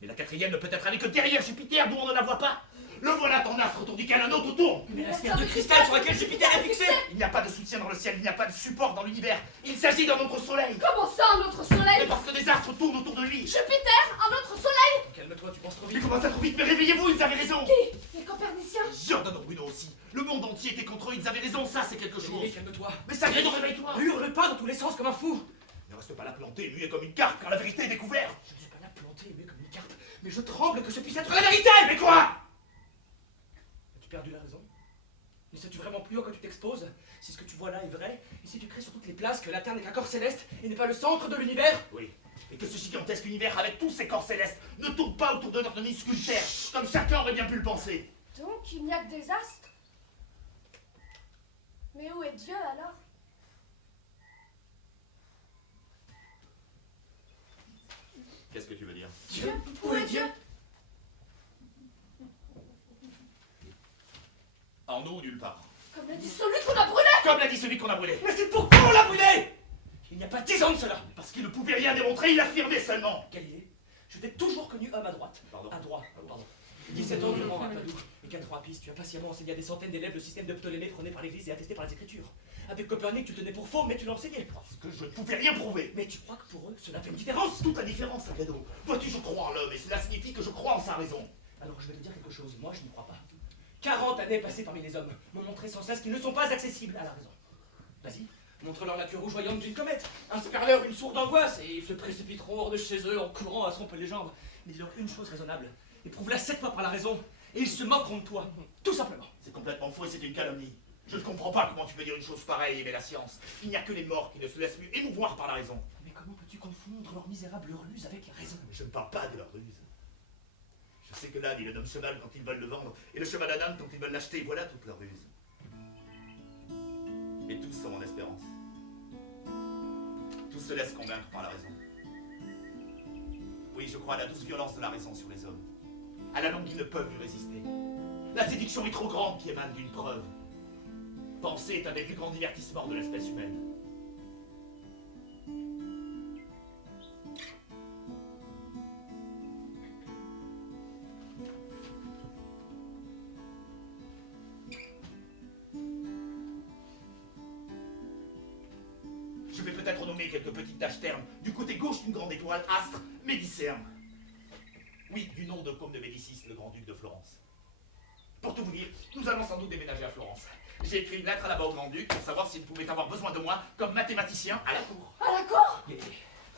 Mais la 4e ne peut être allée que derrière Jupiter, d'où on ne la voit pas. Le voilà ton astre, tandis qu'un autre tourne. Mais la sphère de cristal sur laquelle Jupiter est fixé! Il n'y a pas de soutien dans le ciel, il n'y a pas de support dans l'univers. Il s'agit d'un autre soleil. Comment ça, un autre Mais soleil? parce que des astres tournent autour de lui. Jupiter, un autre soleil? Calme-toi, tu penses trop Mais vite. comment ça trop vite? Mais réveillez-vous, ils avaient raison. Qui? Les coperniciens? Giordano Bruno aussi. Le monde entier était contre eux, ils avaient raison, ça c'est quelque chose. Galilée, calme-toi. Mais Sagredo, réveille-toi. Hurle pas dans tous les sens comme un fou! Ne reste pas là planté, muet comme une carte, quand la vérité est découverte. Je ne suis pas là planté, mais comme une carte. Mais je tremble que ce puisse être la vérité! Mais quoi? As-tu perdu la raison? Ne sais-tu vraiment plus à quoi tu t'exposes? Si ce que tu vois là est vrai, et si tu crées sur toutes les places que la Terre n'est qu'un corps céleste et n'est pas le centre de l'univers? Oui. Et que ce gigantesque univers avec tous ses corps célestes ne tourne pas autour de notre minuscule Terre, comme chacun aurait bien pu le penser. Donc, il n'y a que des astres? Mais où est Dieu alors? Qu'est-ce que tu veux dire? Dieu? Où est Dieu? En nous, nulle part. Comme l'a dit celui qu'on a brûlé! Comme l'a dit celui qu'on a brûlé. Mais c'est pourquoi on l'a brûlé! Il n'y a pas 10 ans de cela! Parce qu'il ne pouvait rien démontrer, il affirmait seulement. Galilée, je t'ai toujours connu homme à droite. Pardon. À droite, pardon. 17 ans durant à Padoue, et 4 ans à Pise, tu as patiemment enseigné à des centaines d'élèves le système de Ptolémée prôné par l'Église et attesté par les Écritures. Avec Copernic, tu tenais pour faux, mais tu l'enseignais. Parce que je ne pouvais rien prouver. Mais tu crois que pour eux, cela fait une différence? Toute la différence, Sagredo. Vois-tu, je crois en l'homme, et cela signifie que je crois en sa raison. Alors je vais te dire quelque chose, moi je n'y crois pas. 40 années passées parmi les hommes m'ont montré sans cesse qu'ils ne sont pas accessibles à la raison. Vas-y, montre leur nature rougeoyante d'une comète, inspire-leur une sourde angoisse, et ils se précipiteront hors de chez eux en courant à tromper les jambes. Mais dis-leur une chose raisonnable, et prouve-la 7 fois par la raison, et ils se moqueront de toi, tout simplement. C'est complètement faux et c'est une calomnie. Je ne comprends pas comment tu peux dire une chose pareille, mais la science. Il n'y a que les morts qui ne se laissent plus émouvoir par la raison. Mais comment peux-tu confondre leur misérable ruse avec la raison? Mais je ne parle pas de leur ruse. Je sais que l'âne, il le nomme cheval quand ils veulent le vendre, et le cheval à âne quand ils veulent l'acheter. Voilà toute leur ruse. Et tous sont en espérance. Tous se laissent convaincre par la raison. Oui, je crois à la douce violence de la raison sur les hommes. À la longue, ils ne peuvent lui résister. La séduction est trop grande qui émane d'une preuve. Penser est un des plus grands divertissements de l'espèce humaine. Je vais peut-être nommer quelques petites taches ternes du côté gauche d'une grande étoile, astre Médicerne. Oui, du nom de Côme de Médicis, le grand-duc de Florence. Pour tout vous dire, nous allons sans doute déménager à Florence. J'ai écrit une lettre là-bas au grand-duc pour savoir s'il pouvait avoir besoin de moi comme mathématicien à la cour. À la cour? Mais,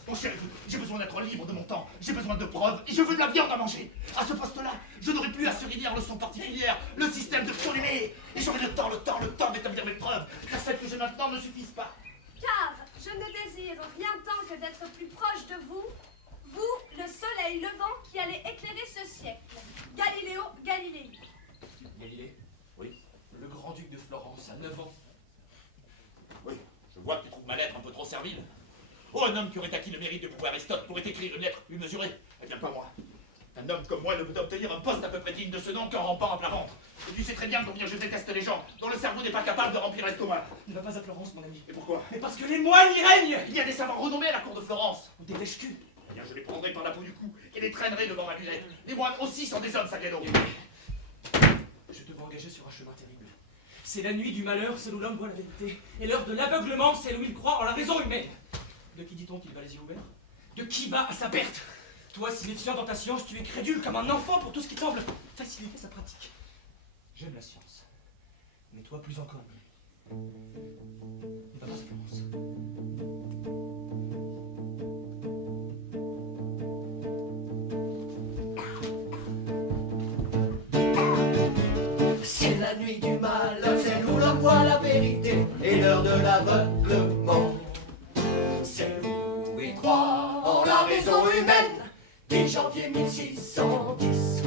mon cher époux, j'ai besoin d'être libre de mon temps, j'ai besoin de preuves et je veux de la viande à manger. À ce poste-là, je n'aurai plus à surveiller en leçon particulière le système de Ptolémée. Et j'aurai le temps d'établir mes preuves, car celles que j'ai maintenant ne suffisent pas. Car je ne désire rien tant que d'être plus proche de vous, vous, le soleil levant qui allait éclairer ce siècle. Galiléo Galilei. Galilée? Oui. Le grand-duc de Florence, à 9 ans. Oui, je vois que tu trouves ma lettre un peu trop servile. Oh, un homme qui aurait acquis le mérite de prouver Aristote pourrait écrire une lettre plus mesurée. Eh bien, pas moi. Un homme comme moi ne peut obtenir un poste à peu près digne de ce nom qu'en rampant à plat ventre. Et tu sais très bien combien je déteste les gens dont le cerveau n'est pas capable de remplir l'estomac. Ne va pas à Florence, mon ami. Et pourquoi? Mais parce que les moines y règnent! Il y a des savants renommés à la cour de Florence. Où dépêches-tu? Eh bien, je les prendrai par la peau du cou et les traînerai devant ma lunette. Les moines aussi sont des hommes, Sagredo. Je te veux engager sur un chemin terrible. C'est la nuit du malheur, celle où l'homme voit la vérité. Et l'heure de l'aveuglement, celle où il croit en la raison humaine. De qui dit-on qu'il va les yeux ouverts? De qui va à sa perte? Toi, si méfiant dans ta science, tu es crédule comme un enfant pour tout ce qui semble faciliter sa pratique. J'aime la science. Mais toi, plus encore. Ne va pas à Florence. C'est la nuit du malheur, celle où l'on voit la vérité, et l'heure de l'aveuglement. Celle où il croit en la raison humaine, 10 janvier 1610.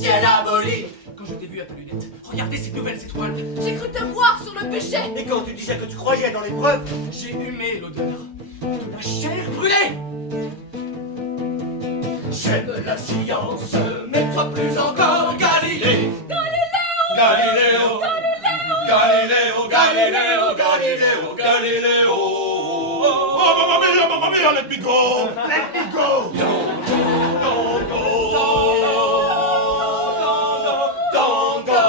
Ciel aboli. Quand je t'ai vu à ta lunette, regardez ces nouvelles étoiles. J'ai cru te voir sur le péché. Et quand tu disais que tu croyais dans l'épreuve, J'ai humé l'odeur de la chair brûlée. la science, mais pas plus encore Galilée. Galileo, Galileo, Galileo, Galileo, Galileo. Oh, mamma mia, let me go! Let me go! Don't go, don't go, don't go, don't go.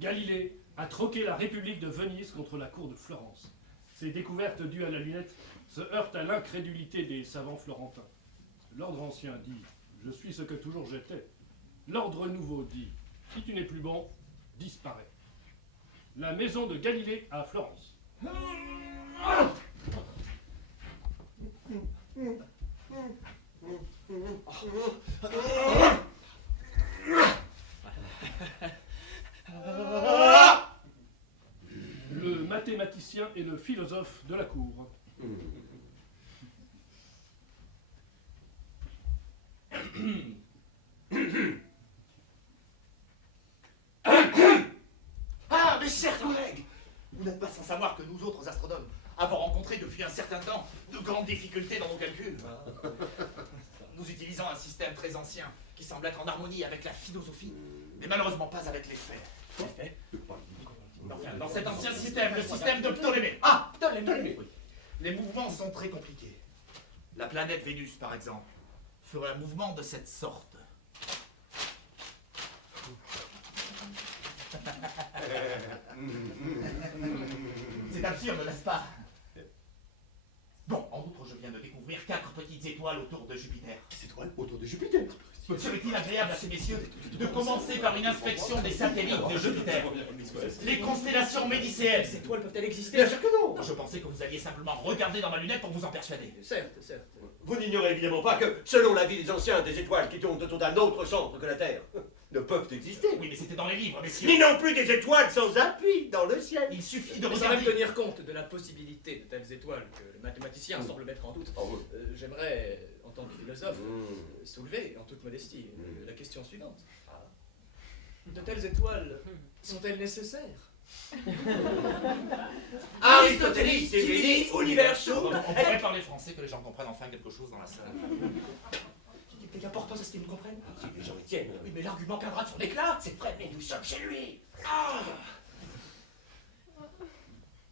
Galilée a troqué la République de Venise contre la cour de Florence. Ces découvertes dues à la lunette se heurtent à l'incrédulité des savants florentins. L'ordre ancien dit « Je suis ce que toujours j'étais ». L'ordre nouveau dit « Si tu n'es plus bon, disparais ». La maison de Galilée à Florence. Le mathématicien et le philosophe de la cour. Ah, mes chers collègues, vous n'êtes pas sans savoir que nous autres astronomes avons rencontré depuis un certain temps de grandes difficultés dans nos calculs. Nous utilisons un système très ancien qui semble être en harmonie avec la philosophie, mais malheureusement pas avec les faits. Les faits ? Enfin, dans cet ancien système, le système de Ptolémée. Ah, Ptolémée, oui. Les mouvements sont très compliqués. La planète Vénus, par exemple, ferait un mouvement de cette sorte. C'est absurde, n'est-ce pas? Bon, en outre, je viens de découvrir 4 petites étoiles autour de Jupiter. Des étoiles autour de Jupiter. Serait-il agréable à ces messieurs de commencer par une inspection des satellites de Jupiter? Les constellations médicéennes. Ces étoiles peuvent-elles exister? Bien sûr que non. Je pensais que vous alliez simplement regarder dans ma lunette pour vous en persuader. Certes, certes. Vous n'ignorez évidemment pas que, selon l'avis des anciens, des étoiles qui tournent autour d'un autre centre que la Terre ne peuvent exister. Oui, mais c'était dans les livres, messieurs. Ni non plus des étoiles sans appui dans le ciel. Il suffit de Mais sans même regarder. tenir compte de la possibilité de telles étoiles que le mathématicien semble mettre en doute. J'aimerais, en tant que philosophe, soulever, en toute modestie, la question suivante. De telles étoiles sont-elles nécessaires? Aristotélis divini universum. On pourrait parler français, que les gens comprennent enfin quelque chose dans la salle. C'est important, c'est ce qu'ils me comprennent. Si les gens y tiennent. Oui, mais l'argument perdra de son éclat. C'est vrai, mais nous sommes chez lui. Ah.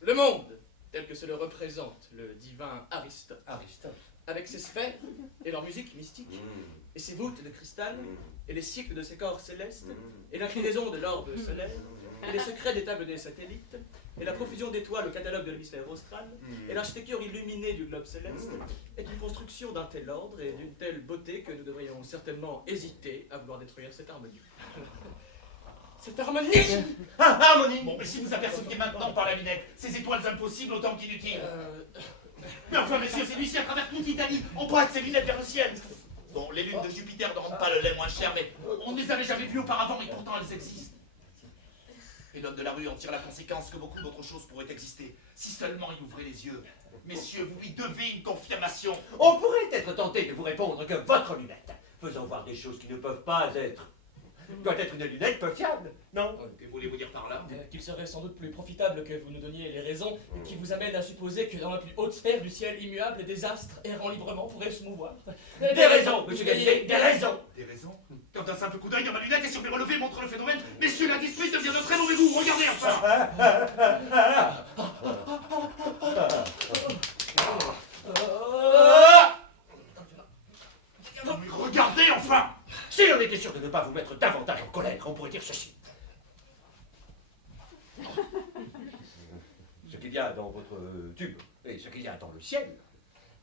Le monde, tel que se le représente le divin Aristote, Aristote. avec ses sphères et leur musique mystique, et ses voûtes de cristal, et les cycles de ses corps célestes, et l'inclinaison de l'orbe solaire, et les secrets des tables des satellites, et la profusion d'étoiles au catalogue de l'hémisphère austral, et l'architecture illuminée du globe céleste, est une construction d'un tel ordre et d'une telle beauté que nous devrions certainement hésiter à vouloir détruire cette harmonie. Cette harmonie! Harmonie. Bon, mais si vous aperceviez maintenant par la lunette ces étoiles impossibles autant qu'inutiles. Mais enfin, messieurs, c'est lui-ci à travers toute l'Italie. On braque ses lunettes vers le ciel. Bon, les lunes de Jupiter ne rendent pas le lait moins cher, mais on ne les avait jamais vues auparavant et pourtant elles existent. Et l'homme de la rue en tire la conséquence que beaucoup d'autres choses pourraient exister, si seulement il ouvrait les yeux. Messieurs, vous lui devez une confirmation. On pourrait être tenté de vous répondre que votre lunette, faisant voir des choses qui ne peuvent pas être, doit être une lunette peu fiable, non? Que voulez-vous dire par là? Qu'il serait sans doute plus profitable que vous nous donniez les raisons qui vous amènent à supposer que dans la plus haute sphère du ciel immuable, des astres errant librement pourraient se mouvoir. Des raisons, monsieur Galilée, des raisons! Des raisons? Quand un simple coup d'œil dans ma lunette et sur mes relevés montre le phénomène, messieurs, l'indiscrétion devient de très mauvais goût. Regardez enfin! Mais regardez enfin! Si l'on était sûr de ne pas vous mettre davantage en colère, on pourrait dire ceci. Ce qu'il y a dans votre tube et ce qu'il y a dans le ciel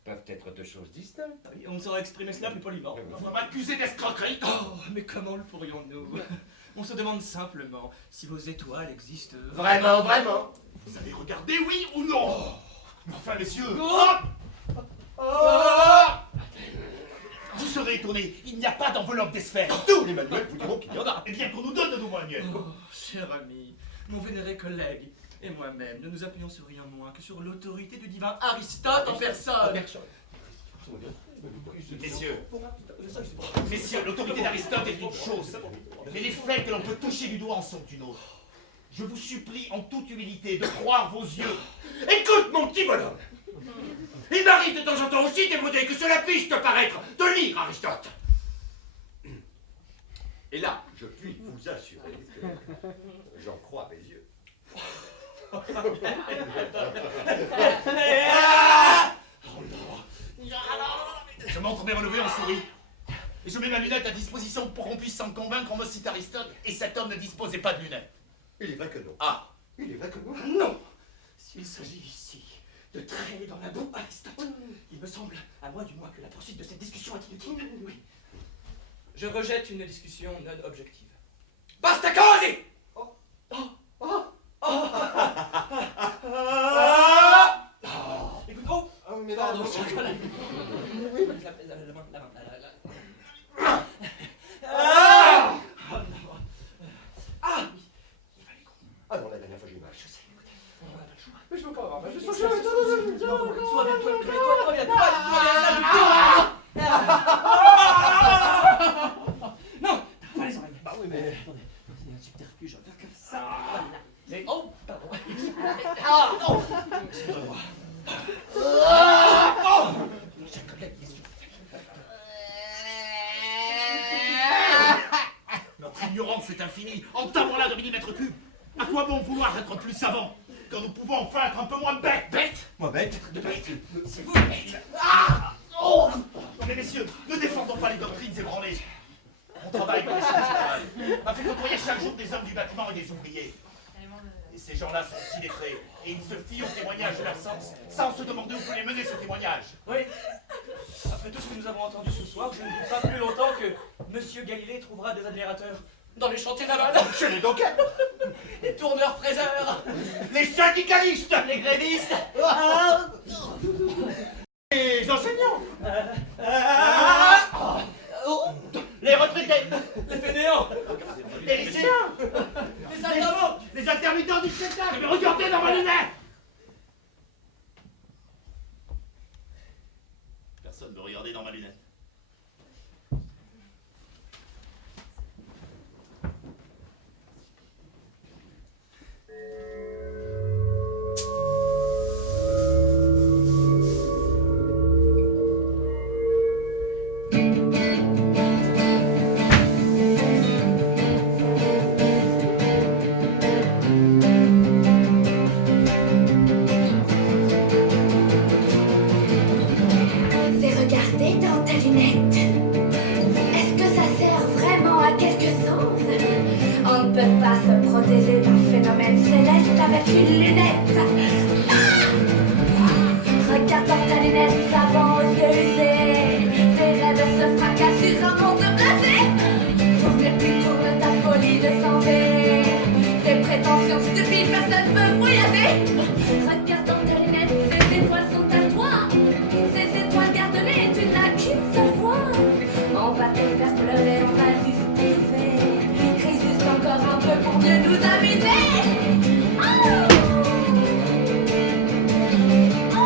peuvent être deux choses distinctes. Oui, on saurait exprimer cela plus poliment. Vous m'accusez d'escroquerie? Oh, mais comment le pourrions-nous? On se demande simplement si vos étoiles existent. Vraiment, vraiment? Vous avez regardé, oui ou non? Mais enfin, messieurs! Vous serez étonnés, il n'y a pas d'enveloppe des sphères. Tous les manuels vous diront qu'il y en a. Eh bien, qu'on nous donne de nos manuels. Oh, cher ami, mon vénéré collègue et moi-même ne nous appuyons sur rien moins que sur l'autorité du divin Aristote en personne. Messieurs, l'autorité d'Aristote est une chose, mais les faits que l'on peut toucher du doigt en sont une autre. Je vous supplie en toute humilité de croire vos yeux. Écoute, mon petit bonhomme! Il m'arrive de temps en temps aussi démodé que cela puisse te paraître de lire Aristote. Et là, je puis vous assurer que j'en crois mes yeux. Je montre mes relevés en souris. Et je mets ma lunette à disposition pour qu'on puisse s'en convaincre. On me cite Aristote et cet homme ne disposait pas de lunettes. Il est vrai que non. Ah, Il est vrai que non. Non. S'il s'agit ici de traîner dans la boue Aristote, il me semble, à moi du moins, que la poursuite de cette discussion est inutile. Oui. Je rejette une discussion non objective. Basta così! Écoute, oh, mais pardon, cher collègue. Oui, la main. Ah non, la dernière fois j'ai eu mal. Je sais, écoutez, on n'a pas le choix. Mais je veux pas avoir mal. Je Sois sens que non, pas les oreilles. Bah oui, mais attendez, il y a un subterfuge comme ça. Mais oh, pardon. Cher collègue, notre ignorance est infinie. Entamons-la de millimètres cubes. À quoi bon vouloir être plus savant quand nous pouvons enfin être un peu moins bêtes? Bêtes? moi bête. C'est vous bêtes. Non mais messieurs, ne défendons pas les doctrines ébranlées. Mon travail dans les choses générales m'a fait côtoyer chaque jour des hommes du bâtiment et des ouvriers. Et ces gens-là sont illettrés et ils se fient au témoignage de leur sens sans se demander où peut les mener ce témoignage. oui. Après tout ce que nous avons entendu ce soir, je ne doute pas plus longtemps que Monsieur Galilée trouvera des admirateurs dans les chantiers navals, Je l'ai donc. les tourneurs-fraiseurs, Les syndicalistes! les grévistes, Les enseignants! Les retraités, les fainéants, les lycéens, les alternants. les intermittents du spectacle. Mais regardez dans ma lunette! Personne ne regardait dans ma lunette. Fais regarder dans ta lunette. Est-ce que ça sert vraiment à quelque chose? On ne peut pas se protéger d'un phénomène céleste avec une lunette. Regarde dans ta lunette, savant aux yeux usés. Tes rêves se fracassent sur un monde blasé. Tourne et puis tourne ta folie de santé. Tes prétentions stupides, personne ne veut voyager. Regarde dans ta lunette, ces étoiles sont à toi. Ces étoiles, garde-les, tu n'as qu'une seule voix. On va te faire pleurer, on va juste kiffer. Crie juste encore un peu pour mieux nous amuser. Oh! Oh!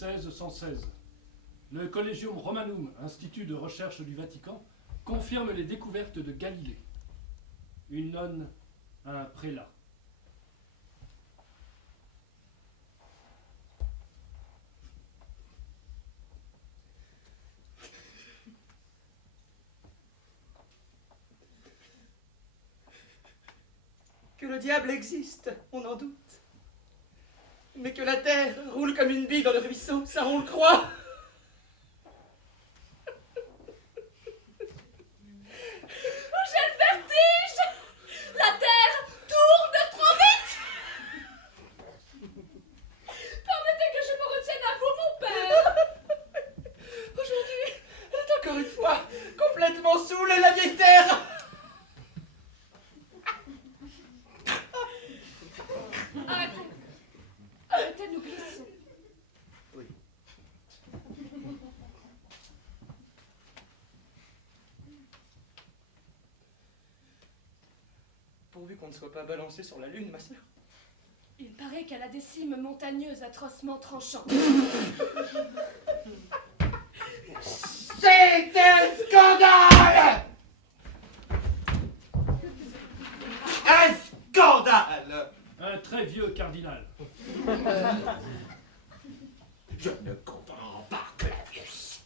1616. Le Collegium Romanum, institut de recherche du Vatican, confirme les découvertes de Galilée. Une nonne à un prélat. Que le diable existe, on en doute. Mais que la terre roule comme une bille dans le ruisseau, ça on le croit. Oh, j'ai le vertige! La terre tourne trop vite! Permettez que je me retienne à vous, mon père! Aujourd'hui, elle est encore une fois complètement saoule et la vieille terre. Arrêtez! Arrêtez, nous glissons. Pourvu qu'on ne soit pas balancé sur la lune, ma sœur. Il paraît qu'elle a des cimes montagneuses atrocement tranchantes. C'est un scandale! Un scandale! Un très vieux cardinal. Je ne comprends pas Clavius.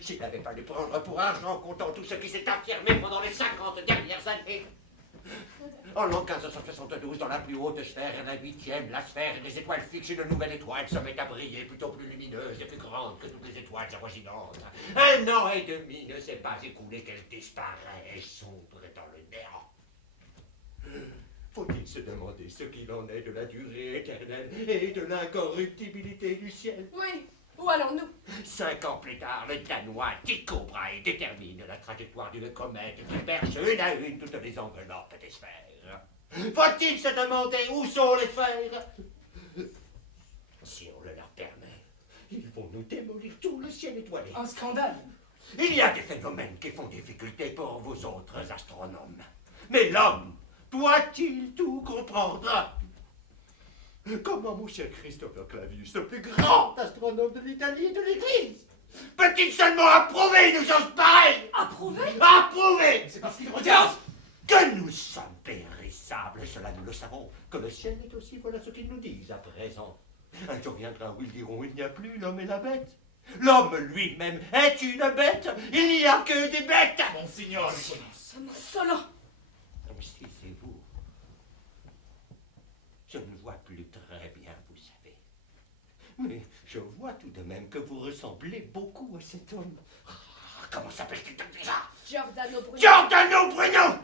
S'il n'avait pas dû prendre pour argent comptant tout ce qui s'est affirmé pendant les 50 dernières années. En l'an 1572, dans la plus haute sphère, la 8e, la sphère des étoiles fixes, une nouvelle étoile se met à briller, plutôt plus lumineuse et plus grande que toutes les étoiles avoisinantes. Un an et demi ne s'est pas écoulé qu'elle disparaît et sombre dans le néant. Faut-il se demander ce qu'il en est de la durée éternelle et de l'incorruptibilité du ciel? Oui, où allons-nous? 5 ans plus tard, le Danois Tycho Brahe détermine la trajectoire d'une comète qui perce une à une toutes les enveloppes des sphères. Faut-il se demander où sont les sphères? Si on le leur permet, ils vont nous démolir tout le ciel étoilé. Un scandale. Il y a des phénomènes qui font difficulté pour vous autres astronomes. Mais l'homme doit-il tout comprendre? Comment mon cher Christopher Clavius, le plus grand astronome de l'Italie et de l'Église, peut-il seulement approuver une chose pareille? Approuver? Approuver! C'est parce qu'il regarde! Que nous sommes périssables, cela nous le savons. Que le ciel est aussi, voilà ce qu'ils nous disent à présent. Un jour viendra où ils diront, il n'y a plus l'homme et la bête. L'homme lui-même est une bête. Il n'y a que des bêtes. Monsignor, Somme insolent! Si c'est vous, je ne vois plus très bien, vous savez. Mais je vois tout de même que vous ressemblez beaucoup à cet homme. Comment s'appelle-t-il déjà? Giordano Bruno. Giordano Bruno!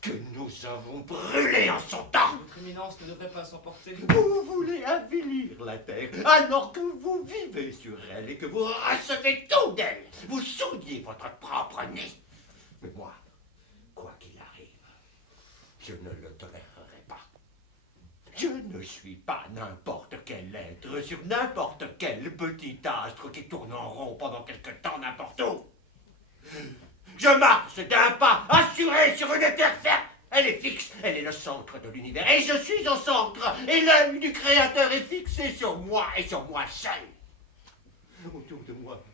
Que nous avons brûlé en son temps! Votre éminence ne devrait pas s'emporter. Vous voulez avilir la terre alors que vous vivez sur elle et que vous recevez tout d'elle. Vous souillez votre propre nez. Mais moi, quoi qu'il arrive, je ne le tolérerai pas. Je ne suis pas n'importe quel être sur n'importe quel petit astre qui tourne en rond pendant quelque temps n'importe où. Je marche d'un pas assuré sur une terre ferme. Elle est fixe, elle est le centre de l'univers. Et je suis au centre. Et l'œil du Créateur est fixé sur moi et sur moi seul. Autour de moi,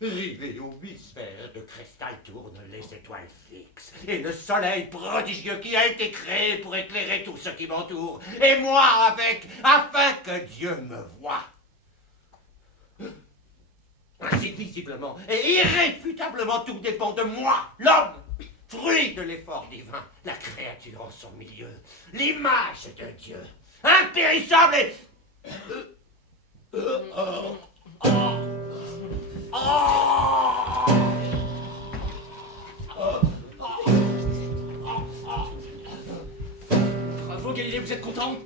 rivés aux 8 sphères de cristal, tournent les étoiles fixes. Et le soleil prodigieux qui a été créé pour éclairer tout ce qui m'entoure. Et moi avec, afin que Dieu me voie. Ainsi, visiblement et irréfutablement, tout dépend de moi, l'homme, fruit de l'effort divin, la créature en son milieu, l'image de Dieu, impérissable et... Bravo Galilée, vous êtes content?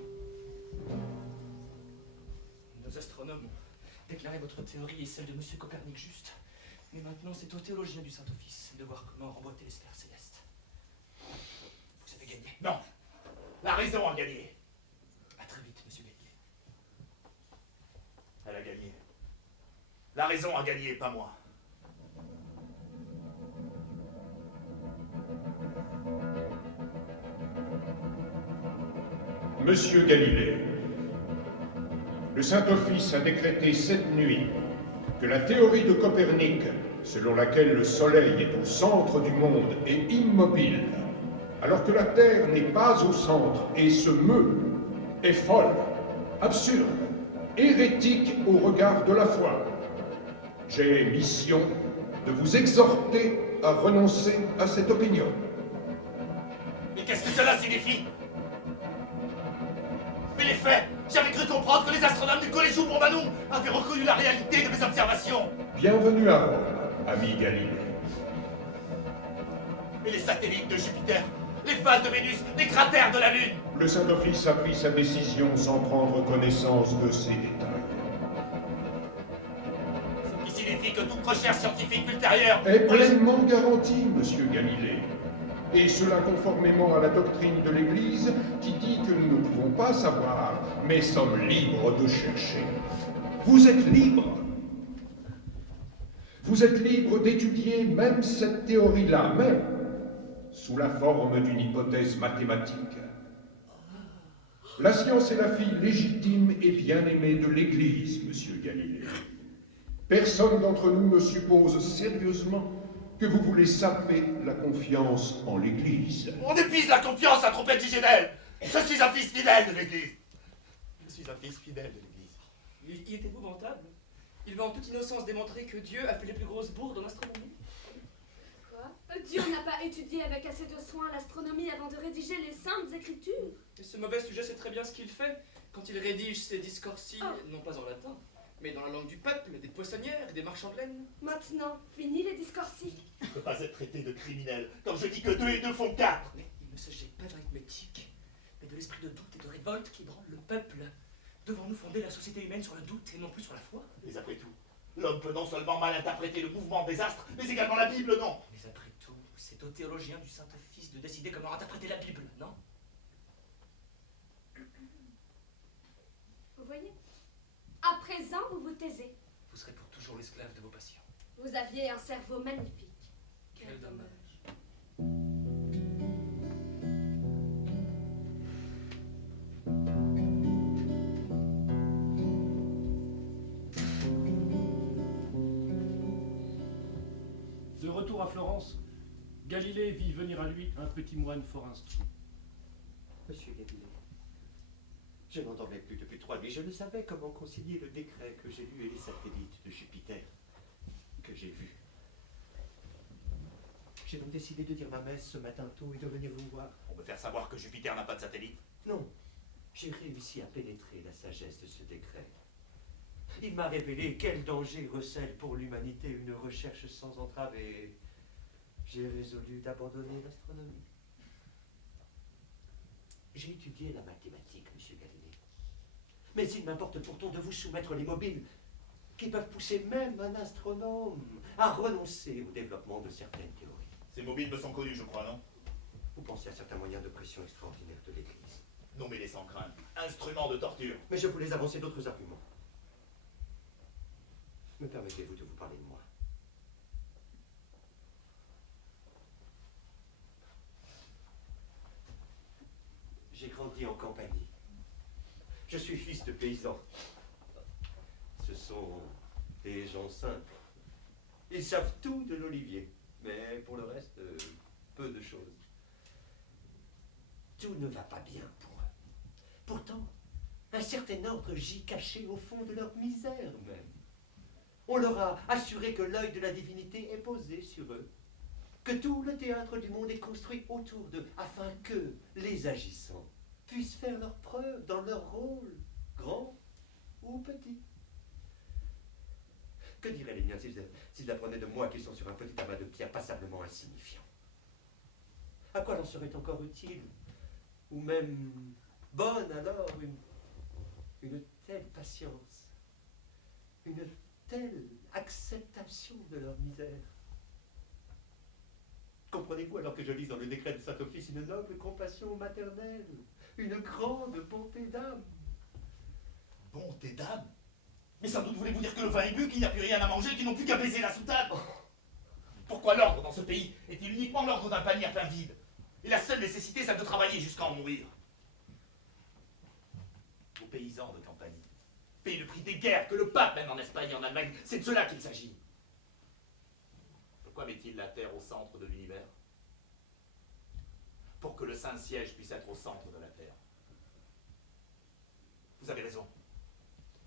Nos astronomes ont déclaré votre théorie et celle de M. Copernic juste. Mais maintenant, c'est aux théologiens du Saint-Office de voir comment remboîter les sphères célestes. Vous avez gagné. Non, la raison a gagné. À très vite, monsieur Galilée. Elle a gagné. La raison a gagné, pas moi. Monsieur Galilée, Le Saint-Office a décrété cette nuit que la théorie de Copernic, selon laquelle le Soleil est au centre du monde et immobile, alors que la Terre n'est pas au centre et se meut, est folle, absurde, hérétique au regard de la foi. J'ai mission de vous exhorter à renoncer à cette opinion. Mais qu'est-ce que cela signifie? Mais les faits! J'avais cru comprendre que les astronomes du Collège Bourbanoum avaient reconnu la réalité de mes observations! Bienvenue à Rome, ami Galilée. Mais les satellites de Jupiter, les phases de Vénus, les cratères de la Lune! Le Saint-Office a pris sa décision sans prendre connaissance de ces détails. Ce qui signifie que toute recherche scientifique ultérieure Est pleinement garantie, monsieur Galilée. Et cela conformément à la doctrine de l'Église qui dit que nous ne pouvons pas savoir, mais sommes libres de chercher. Vous êtes libres. Vous êtes libres d'étudier même cette théorie-là, même sous la forme d'une hypothèse mathématique. La science est la fille légitime et bien-aimée de l'Église, monsieur Galilée. Personne d'entre nous ne suppose sérieusement que vous voulez saper la confiance en l'Église. On épuise la confiance à trompette d'Igénel! Je suis un fils fidèle de l'Église! Je suis un fils fidèle de l'Église. Il est épouvantable. Il va en toute innocence démontrer que Dieu a fait les plus grosses bourdes en astronomie. Quoi? Dieu n'a pas étudié avec assez de soin l'astronomie avant de rédiger les saintes écritures. Et ce mauvais sujet sait très bien ce qu'il fait quand il rédige ses discorsi, non pas en latin, mais dans la langue du peuple, des poissonnières, des marchands de laine. Maintenant, fini les discorsi. Je ne peux pas être traité de criminel quand je dis que 2 et 2 font 4. Mais il ne s'agit pas d'arithmétique, mais de l'esprit de doute et de révolte qui branle le peuple. Devons-nous fonder la société humaine sur le doute et non plus sur la foi? Mais après tout, l'homme peut non seulement mal interpréter le mouvement des astres, mais également la Bible, non? Mais après tout, c'est aux théologiens du Saint-Office de décider comment interpréter la Bible, non? Vous voyez? À présent, vous vous taisez. Vous serez pour toujours l'esclave de vos passions. Vous aviez un cerveau magnifique. Quel dommage. De retour à Florence, Galilée vit venir à lui un petit moine fort instruit. Monsieur Galilée, je n'en dormais plus depuis 3 nuits. Je ne savais comment concilier le décret que j'ai lu et les satellites de Jupiter que j'ai vus. J'ai donc décidé de dire ma messe ce matin tôt et de venir vous voir. On me faire savoir que Jupiter n'a pas de satellite? Non, j'ai réussi à pénétrer la sagesse de ce décret. Il m'a révélé quel danger recèle pour l'humanité une recherche sans entrave et j'ai résolu d'abandonner l'astronomie. J'ai étudié la mathématique, monsieur Galilée. Mais il m'importe pourtant de vous soumettre les mobiles qui peuvent pousser même un astronome à renoncer au développement de certaines théories. Ces mobiles me sont connus, je crois, non? Vous pensez à certains moyens de pression extraordinaires de l'Église. Nommez-les sans crainte. Instruments de torture. Mais je voulais avancer d'autres arguments. Me permettez-vous de vous parler de moi? J'ai grandi en campagne. Je suis fils de paysan. Ce sont des gens simples. Ils savent tout de l'olivier, mais pour le reste, peu de choses. Tout ne va pas bien pour eux. Pourtant, un certain ordre gît caché au fond de leur misère même. On leur a assuré que l'œil de la divinité est posé sur eux, que tout le théâtre du monde est construit autour d'eux, afin que les agissants puissent faire leur preuve dans leur rôle, grand ou petit. Que diraient les miens s'ils apprenaient de moi qu'ils sont sur un petit amas de pierres passablement insignifiant? À quoi leur serait encore utile, ou même bonne alors, une telle patience, une telle acceptation de leur misère? Comprenez-vous alors que je lis dans le décret de Saint-Office une noble compassion maternelle, une grande bonté d'âme? Bonté d'âme? Mais sans doute voulez-vous dire que le vin est bu, qu'il n'y a plus rien à manger, qu'ils n'ont plus qu'à baiser la soutane? Pourquoi l'ordre dans ce pays est-il uniquement l'ordre d'un panier à pain vide? Et la seule nécessité, c'est de travailler jusqu'à en mourir. Aux paysans de campagne, payer le prix des guerres, que le pape mène en Espagne et en Allemagne. C'est de cela qu'il s'agit. Pourquoi met-il la Terre au centre de l'univers? Pour que le Saint-Siège puisse être au centre de la Terre. Vous avez raison.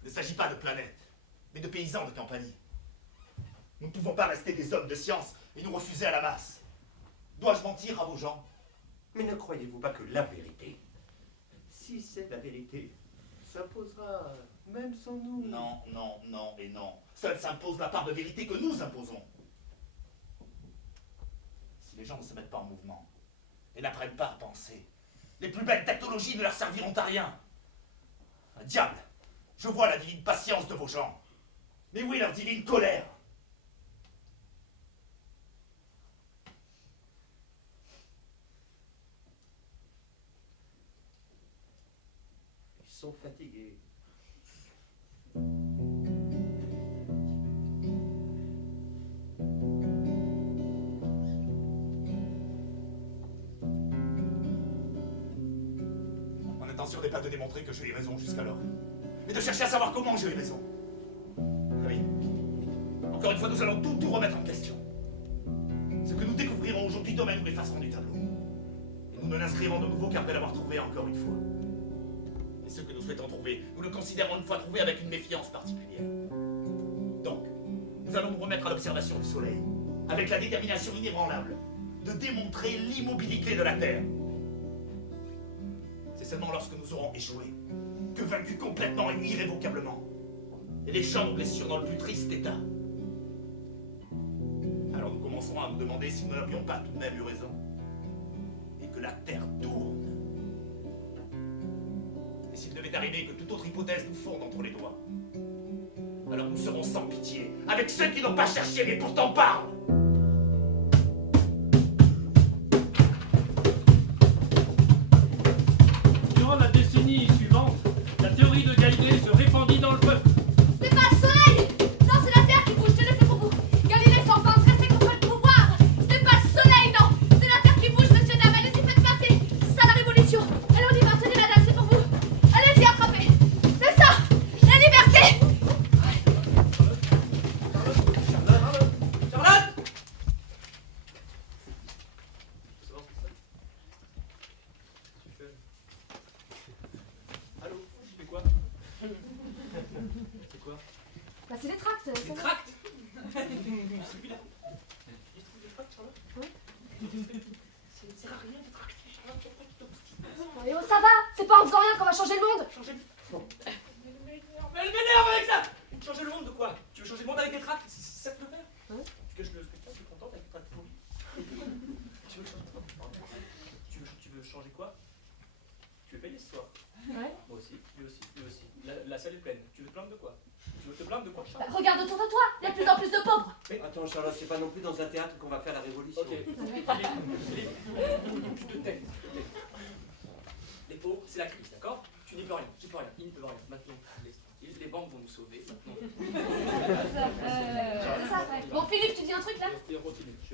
Il ne s'agit pas de planètes, mais de paysans de campagne. Nous ne pouvons pas rester des hommes de science et nous refuser à la masse. Dois-je mentir à vos gens? Mais ne croyez-vous pas que la vérité, si c'est la vérité, s'imposera même sans nous? Non, non, non et non. Seule s'impose la part de vérité que nous imposons. Si les gens ne se mettent pas en mouvement et n'apprennent pas à penser, les plus belles technologies ne leur serviront à rien. Un diable, je vois la divine patience de vos gens. Mais où est leur divine colère? Ils sont fatigués. Mon intention n'est pas de démontrer que j'ai eu raison jusqu'alors, mais de chercher à savoir comment j'ai eu raison. Oui. Encore une fois, nous allons tout remettre en question. Ce que nous découvrirons aujourd'hui demain nous effacerons du tableau. Et nous ne l'inscrirons de nouveau qu'après l'avoir trouvé encore une fois. Et ce que nous souhaitons trouver, nous le considérons une fois trouvé avec une méfiance particulière. Donc, nous allons nous remettre à l'observation du Soleil, avec la détermination inébranlable de démontrer l'immobilité de la Terre. C'est seulement lorsque nous aurons échoué, que vaincus complètement et irrévocablement, et léchant nos blessures dans le plus triste état, alors nous commencerons à nous demander si nous n'avions pas tout de même eu raison, et que la Terre tourne. Et s'il devait arriver que toute autre hypothèse nous fonde entre les doigts, alors nous serons sans pitié avec ceux qui n'ont pas cherché mais pourtant parlent. Durant la décennie suivante, la théorie de Galilée se répandit dans le peuple. C'est pas le soleil! Non, c'est la Terre qui bouge, je le fais pour vous. Galilée s'enfante, restez contre le pouvoir. C'est pas le soleil, non! C'est la Terre qui bouge, monsieur dame, allez-y, faites passer. C'est ça la révolution. Allez, on y va, tenez madame, c'est pour vous. Allez-y, attrapez. C'est ça! La liberté! Charlotte! Allô, tu fais quoi? C'est quoi? Bah, c'est les tracts. Des tracts? Et oh, ça va! C'est pas en faisant rien qu'on va changer le monde! Mais elle m'énerve avec ça! Changer le monde de quoi? Tu veux changer le monde avec des tracts? C'est ça que tu veux faire? Hein? Tu caches le spectacle, tu es contente avec des tracts pourris? Tu veux changer tu veux changer quoi? Tu veux payer ce soir? Ouais. Moi aussi, lui aussi, lui aussi. La salle est pleine. Tu veux te plaindre de quoi? Tu veux te plaindre de quoi, Bah, Charles? regarde autour de toi, il y a de plus en plus de pauvres! Attends, Charlotte, c'est pas non plus dans un théâtre qu'on va faire la révolution. Ok. Tu te tais. Les pauvres, c'est la crise, d'accord? Tu n'y peux rien, j'y peux rien, ils n'y peuvent rien. Maintenant, laisse tranquille, les banques vont nous sauver, maintenant. C'est ça, ouais. Bon, Philippe, tu dis un truc là?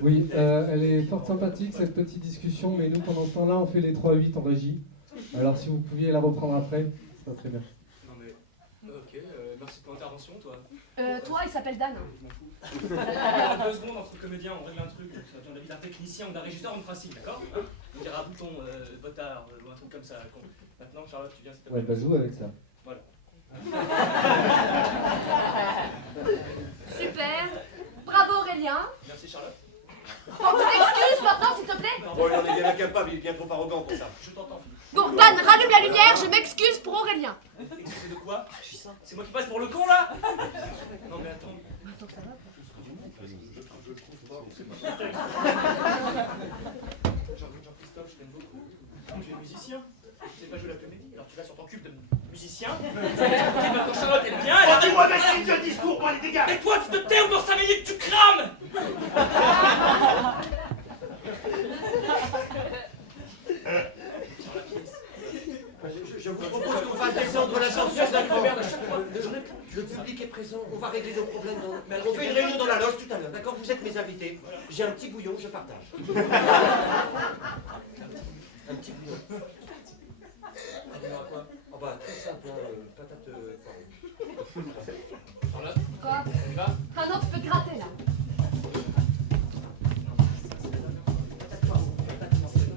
Oui, elle est fort sympathique cette petite discussion, mais nous pendant ce temps-là on fait les 3-8 en régie. Alors si vous pouviez la reprendre après, ça serait très bien. Non mais, ok, merci pour l'intervention, toi. Toi, il s'appelle Dan. Je m'en fous. En 2 secondes, entre comédiens, on règle un truc. Ça vient d'un technicien ou d'un régisseur, on fera signe, d'accord? Hein? On dira bouton, botard, ou un truc comme ça. Maintenant, Charlotte, tu viens, s'il te plaît. Ouais, bah joue avec ça. Voilà. Super. Bravo Aurélien. Merci, Charlotte. Bon, tu t'excuses maintenant, s'il te plaît? Bon, il en est bien incapable, il est bien trop arrogant pour ça. Je t'entends, Philippe. Bon, Dan, rallume la lumière, je m'excuse pour Aurélien. Excusez de quoi? C'est moi qui passe pour le con, là? Non mais attends. Jean-Christophe, je t'aime beaucoup. Tu es musicien. Tu sais pas jouer la comédie, alors tu vas sur ton cube de musicien. Maintenant Charlotte, elle vient, elle arrive. Dis-moi, merci ce discours, moi, les dégâts. Et toi, tu te tais ou dans 5 minutes, tu crames. Je vous propose qu'on fasse descendre la censure d'un cran. Le public est présent, on va régler nos problèmes. On fait une réunion dans la loge tout à l'heure, d'accord? Vous êtes mes invités. J'ai un petit bouillon, je partage. Un petit bouillon. On va quoi? Oh bah, très simple, hein, patate. Quoi? Ah non, tu peux te gratter là.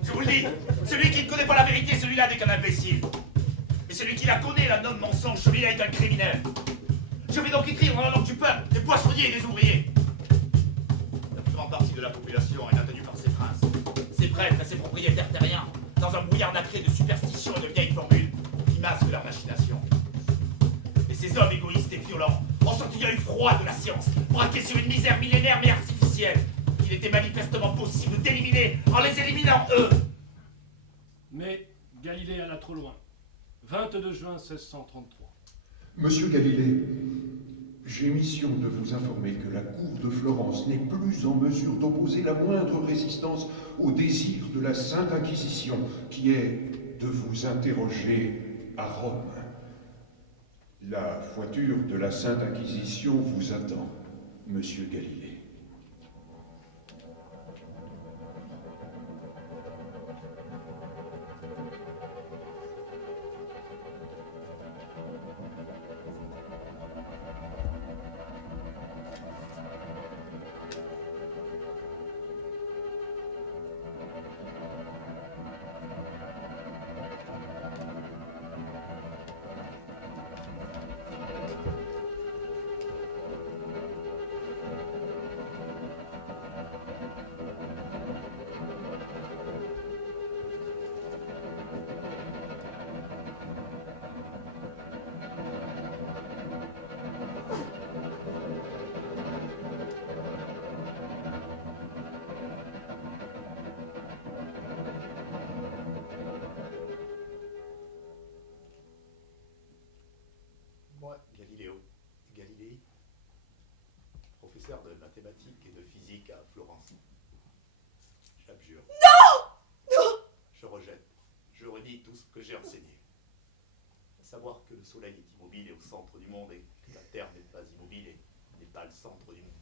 Je vous le dis, celui qui ne connaît pas la vérité, celui-là n'est qu'un imbécile. Et celui qui la connaît la nomme mensonge, celui-là est un criminel. Je vais donc écrire dans la langue du peuple, des poissonniers et des ouvriers. La plus grande partie de la population est maintenue par ses princes, ses prêtres et ses propriétaires terriens, dans un brouillard nacré de superstitions et de vieilles formules qui masquent leurs machinations. Et ces hommes égoïstes et violents ont sorti l'œil froid de la science, braqués sur une misère millénaire mais artificielle, qu'il était manifestement possible d'éliminer en les éliminant eux. Mais Galilée alla trop loin. 22 juin 1633. Monsieur Galilée, j'ai mission de vous informer que la cour de Florence n'est plus en mesure d'opposer la moindre résistance au désir de la Sainte Inquisition, qui est de vous interroger à Rome. La voiture de la Sainte Inquisition vous attend, Monsieur Galilée. Moi, Galilée, professeur de mathématiques et de physique à Florence. J'abjure. Non! Non! Je rejette, je renie tout ce que j'ai enseigné. À savoir que le soleil est immobile et au centre du monde et que la Terre n'est pas immobile et n'est pas le centre du monde.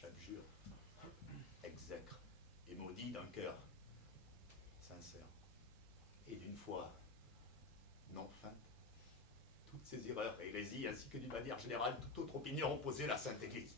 J'abjure, exècre et maudit d'un cœur sincère et d'une foi non feinte toutes ces erreurs et hérésies, ainsi que d'une manière générale toute autre opinion opposée à la Sainte Église.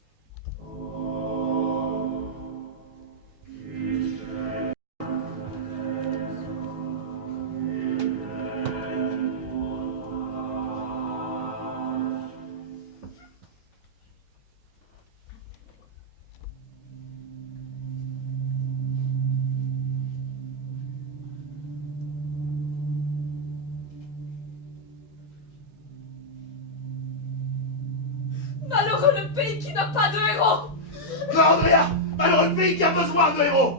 Malheureux le pays qui n'a pas de héros! Non, Andrea! Malheureux pays qui a besoin de héros!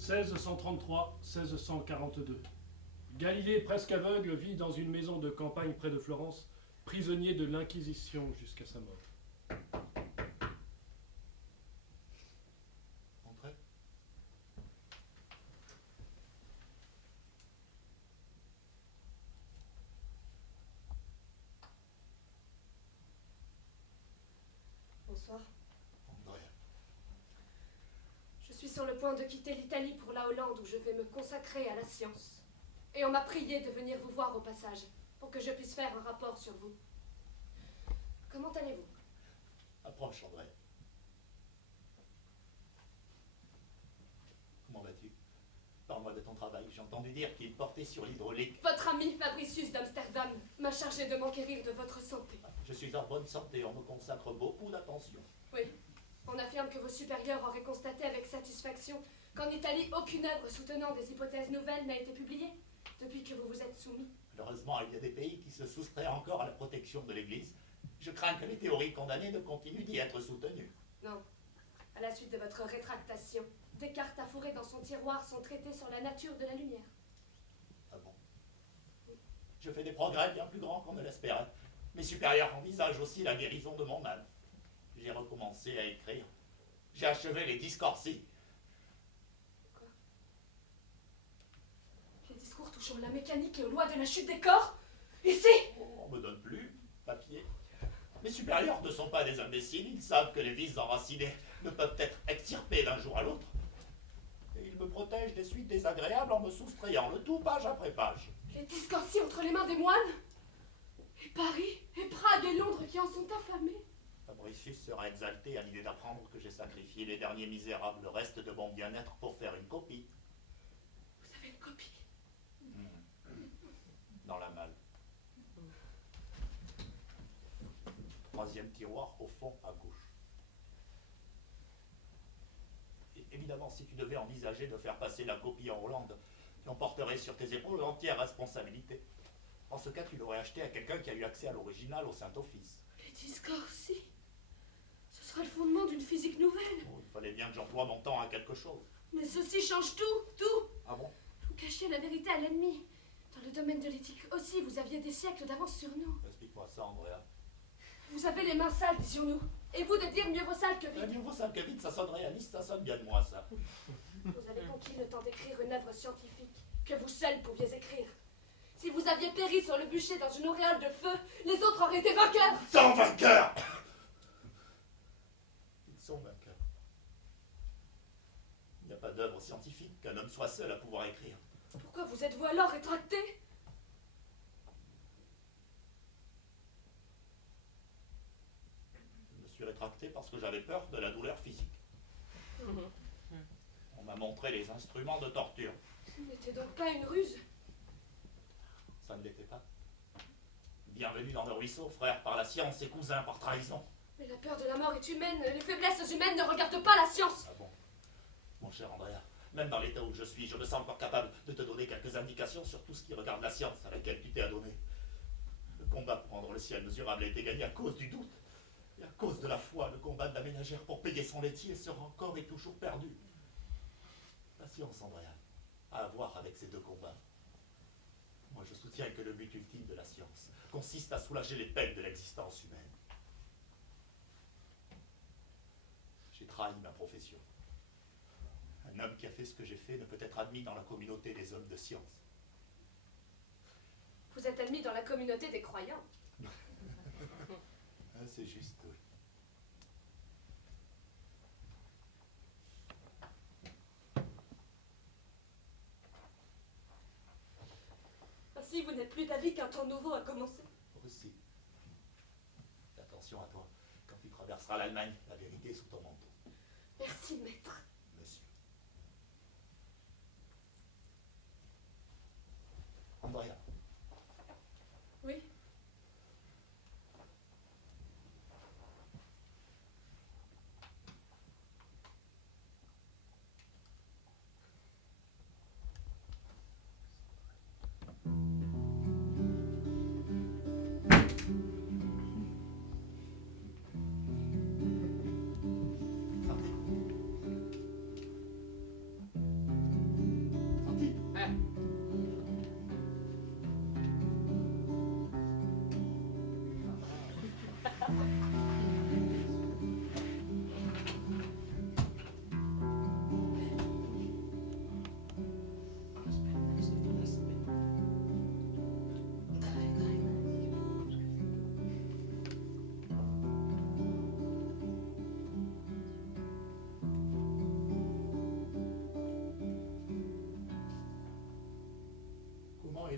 « 1633-1642. Galilée, presque aveugle, vit dans une maison de campagne près de Florence, prisonnier de l'Inquisition jusqu'à sa mort. Entrez. Bonsoir. André. sur le point de quitter l'Italie pour la Hollande où je vais me consacrer à la science. Et on m'a prié de venir vous voir au passage, pour que je puisse faire un rapport sur vous. Comment allez-vous? Approche, André. Comment vas-tu? Parle-moi de ton travail. J'ai entendu dire qu'il portait sur l'hydraulique. Votre ami Fabricius d'Amsterdam m'a chargé de m'enquérir de votre santé. Je suis en bonne santé, on me consacre beaucoup d'attention. Oui, on affirme que vos supérieurs auraient constaté avec satisfaction qu'en Italie, aucune œuvre soutenant des hypothèses nouvelles n'a été publiée depuis que vous vous êtes soumis. Malheureusement, il y a des pays qui se soustraient encore à la protection de l'Église. Je crains que les théories condamnées ne continuent d'y être soutenues. Non. À la suite de votre rétractation, des cartes affourées dans son tiroir sont traitées sur la nature de la lumière. Ah bon? Je fais des progrès bien plus grands qu'on ne l'espérait. Mes supérieurs envisagent aussi la guérison de mon âme. J'ai recommencé à écrire. J'ai achevé les Discorsi. Quoi? Les discours touchant la mécanique et aux lois de la chute des corps? Ici? Oh, on me donne plus papier. Mes supérieurs ne sont pas des imbéciles, ils savent que les vices enracinés ne peuvent être extirpés d'un jour à l'autre. Et ils me protègent des suites désagréables en me soustrayant le tout page après page. Les Discorsi entre les mains des moines? Et Paris, et Prague et Londres qui en sont affamés? Fabricius sera exalté à l'idée d'apprendre que j'ai sacrifié les derniers misérables, le reste de mon bien-être pour faire une copie. Vous avez une copie? Dans la malle. Troisième tiroir au fond à gauche. Et évidemment, si tu devais envisager de faire passer la copie en Hollande, tu en porterais sur tes épaules l'entière responsabilité. En ce cas, tu l'aurais acheté à quelqu'un qui a eu accès à l'original au Saint-Office. Les Discorsi? Ce sera le fondement d'une physique nouvelle. Oh, il fallait bien que j'emploie mon temps à quelque chose. Mais ceci change tout. Ah bon? Vous cachez la vérité à l'ennemi. Dans le domaine de l'éthique aussi, vous aviez des siècles d'avance sur nous. Explique-moi ça, Andrea. Vous avez les mains sales, disions-nous. Et vous de dire mieux vaut sale que vide. Mieux vaut sale que vide, ça sonne réaliste, ça sonne bien de moi, ça. Vous avez conquis le temps d'écrire une œuvre scientifique que vous seuls pouviez écrire. Si vous aviez péri sur le bûcher dans une auréole de feu, les autres auraient été vainqueurs. Sans vainqueurs! Ils sont vainqueurs. Il n'y a pas d'œuvre scientifique qu'un homme soit seul à pouvoir écrire. Pourquoi vous êtes-vous alors rétracté? Je me suis rétracté parce que j'avais peur de la douleur physique. On m'a montré les instruments de torture. Ce n'était donc pas une ruse? Ça ne l'était pas. Bienvenue dans le ruisseau, frère par la science et cousin par trahison. Mais la peur de la mort est humaine. Les faiblesses humaines ne regardent pas la science. Ah bon? Mon cher Andrea, même dans l'état où je suis, je me sens encore capable de te donner quelques indications sur tout ce qui regarde la science à laquelle tu t'es adonné. Le combat pour rendre le ciel mesurable a été gagné à cause du doute. Et à cause de la foi, le combat de la ménagère pour payer son laitier sera encore et toujours perdu. La science, Andrea, a à voir avec ces deux combats. Moi, je soutiens que le but ultime de la science consiste à soulager les peines de l'existence humaine. J'ai trahi ma profession. Un homme qui a fait ce que j'ai fait ne peut être admis dans la communauté des hommes de science. Vous êtes admis dans la communauté des croyants. Ah, c'est juste, oui. Ainsi, vous n'êtes plus d'avis qu'un temps nouveau a commencé. Aussi. Attention à toi. Quand tu traverseras l'Allemagne, la vérité est sous ton manteau. Merci, maître. Monsieur. Andrea. Oui.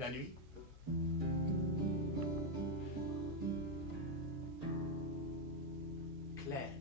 la nuit. Claire.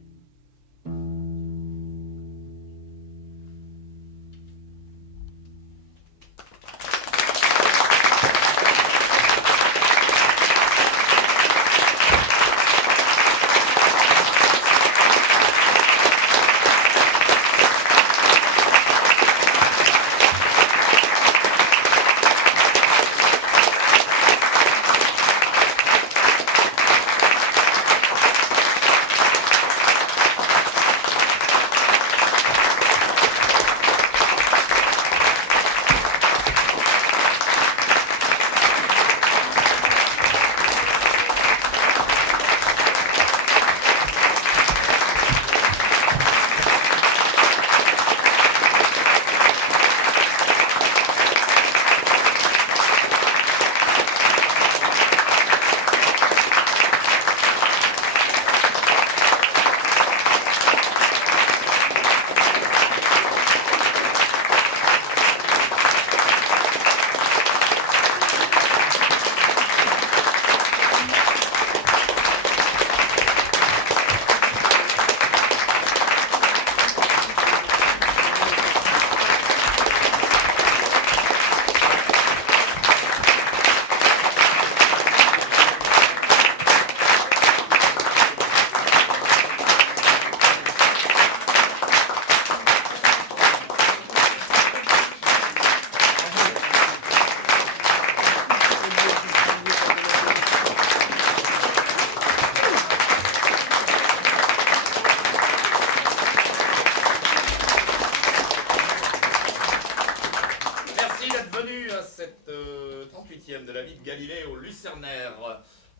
de la vie de Galilée au Lucernaire.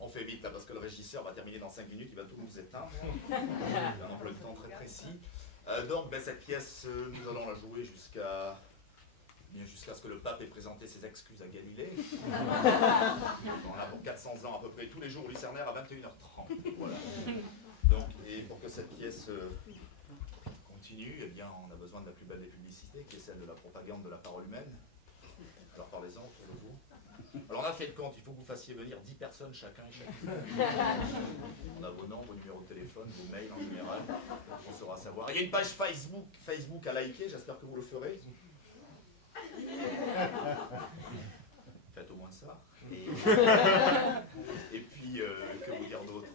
On fait vite là, parce que le régisseur va terminer dans 5 minutes, il va tout nous éteindre. Il a un emploi de temps très précis. Donc cette pièce, nous allons la jouer jusqu'à ce que le pape ait présenté ses excuses à Galilée. On a pour 400 ans à peu près tous les jours au Lucernaire à 21h30. Voilà. Donc, et pour que cette pièce continue, eh bien, on a besoin de la plus belle des publicités, qui est celle de la propagande de la parole humaine. Alors parlez-en autour de vous. Alors on a fait le compte, il faut que vous fassiez venir 10 personnes chacun et chacune. On a vos noms, vos numéros de téléphone, vos mails en général, on saura savoir. Il y a une page Facebook à liker, j'espère que vous le ferez. Faites au moins ça. Et puis, que vous dire d'autre,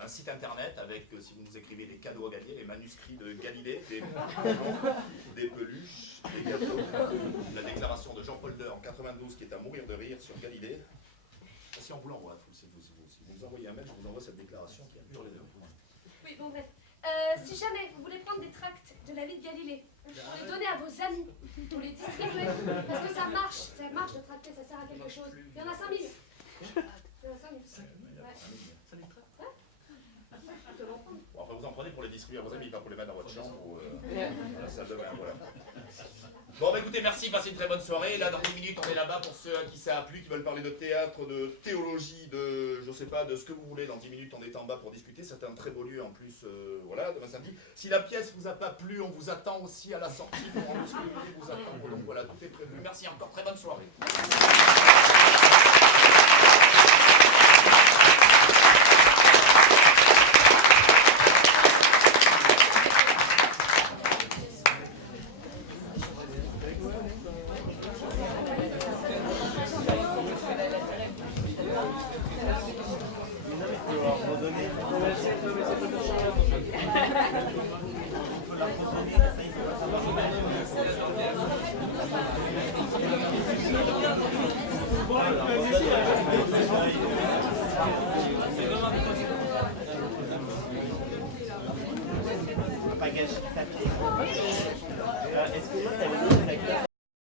un site internet avec, si vous nous écrivez des cadeaux à gagner, les manuscrits de Galilée, des peluches, des gâteaux, la déclaration de Jean-Paul II en 92 qui est à mourir de rire sur Galilée. Si on vous l'envoie, si vous nous envoyez un mail, je vous envoie cette déclaration qui a hurlé de rire. Oui, bon bref. Si jamais vous voulez prendre des tracts de la vie de Galilée, pour les donner à vos amis, pour les distribuer, parce que ça marche de tracter, ça sert à quelque chose. Il y en a 5000. Il y en a 5000. Ouais. Bon, enfin, vous en prenez pour les distribuer à vos amis, pas pour les mettre dans votre chambre ou dans la salle de bain, voilà. Bon, bah écoutez, merci, passez une très bonne soirée. Là, dans 10 minutes, on est là-bas pour ceux à qui ça a plu, qui veulent parler de théâtre, de théologie, de, je sais pas, de ce que vous voulez. Dans 10 minutes, on est en bas pour discuter. C'est un très beau lieu en plus, voilà, demain samedi. Si la pièce vous a pas plu, on vous attend aussi à la sortie pour en discuter, vous attend. Donc voilà, tout est prévu. Merci encore, très bonne soirée. Est-ce que toi,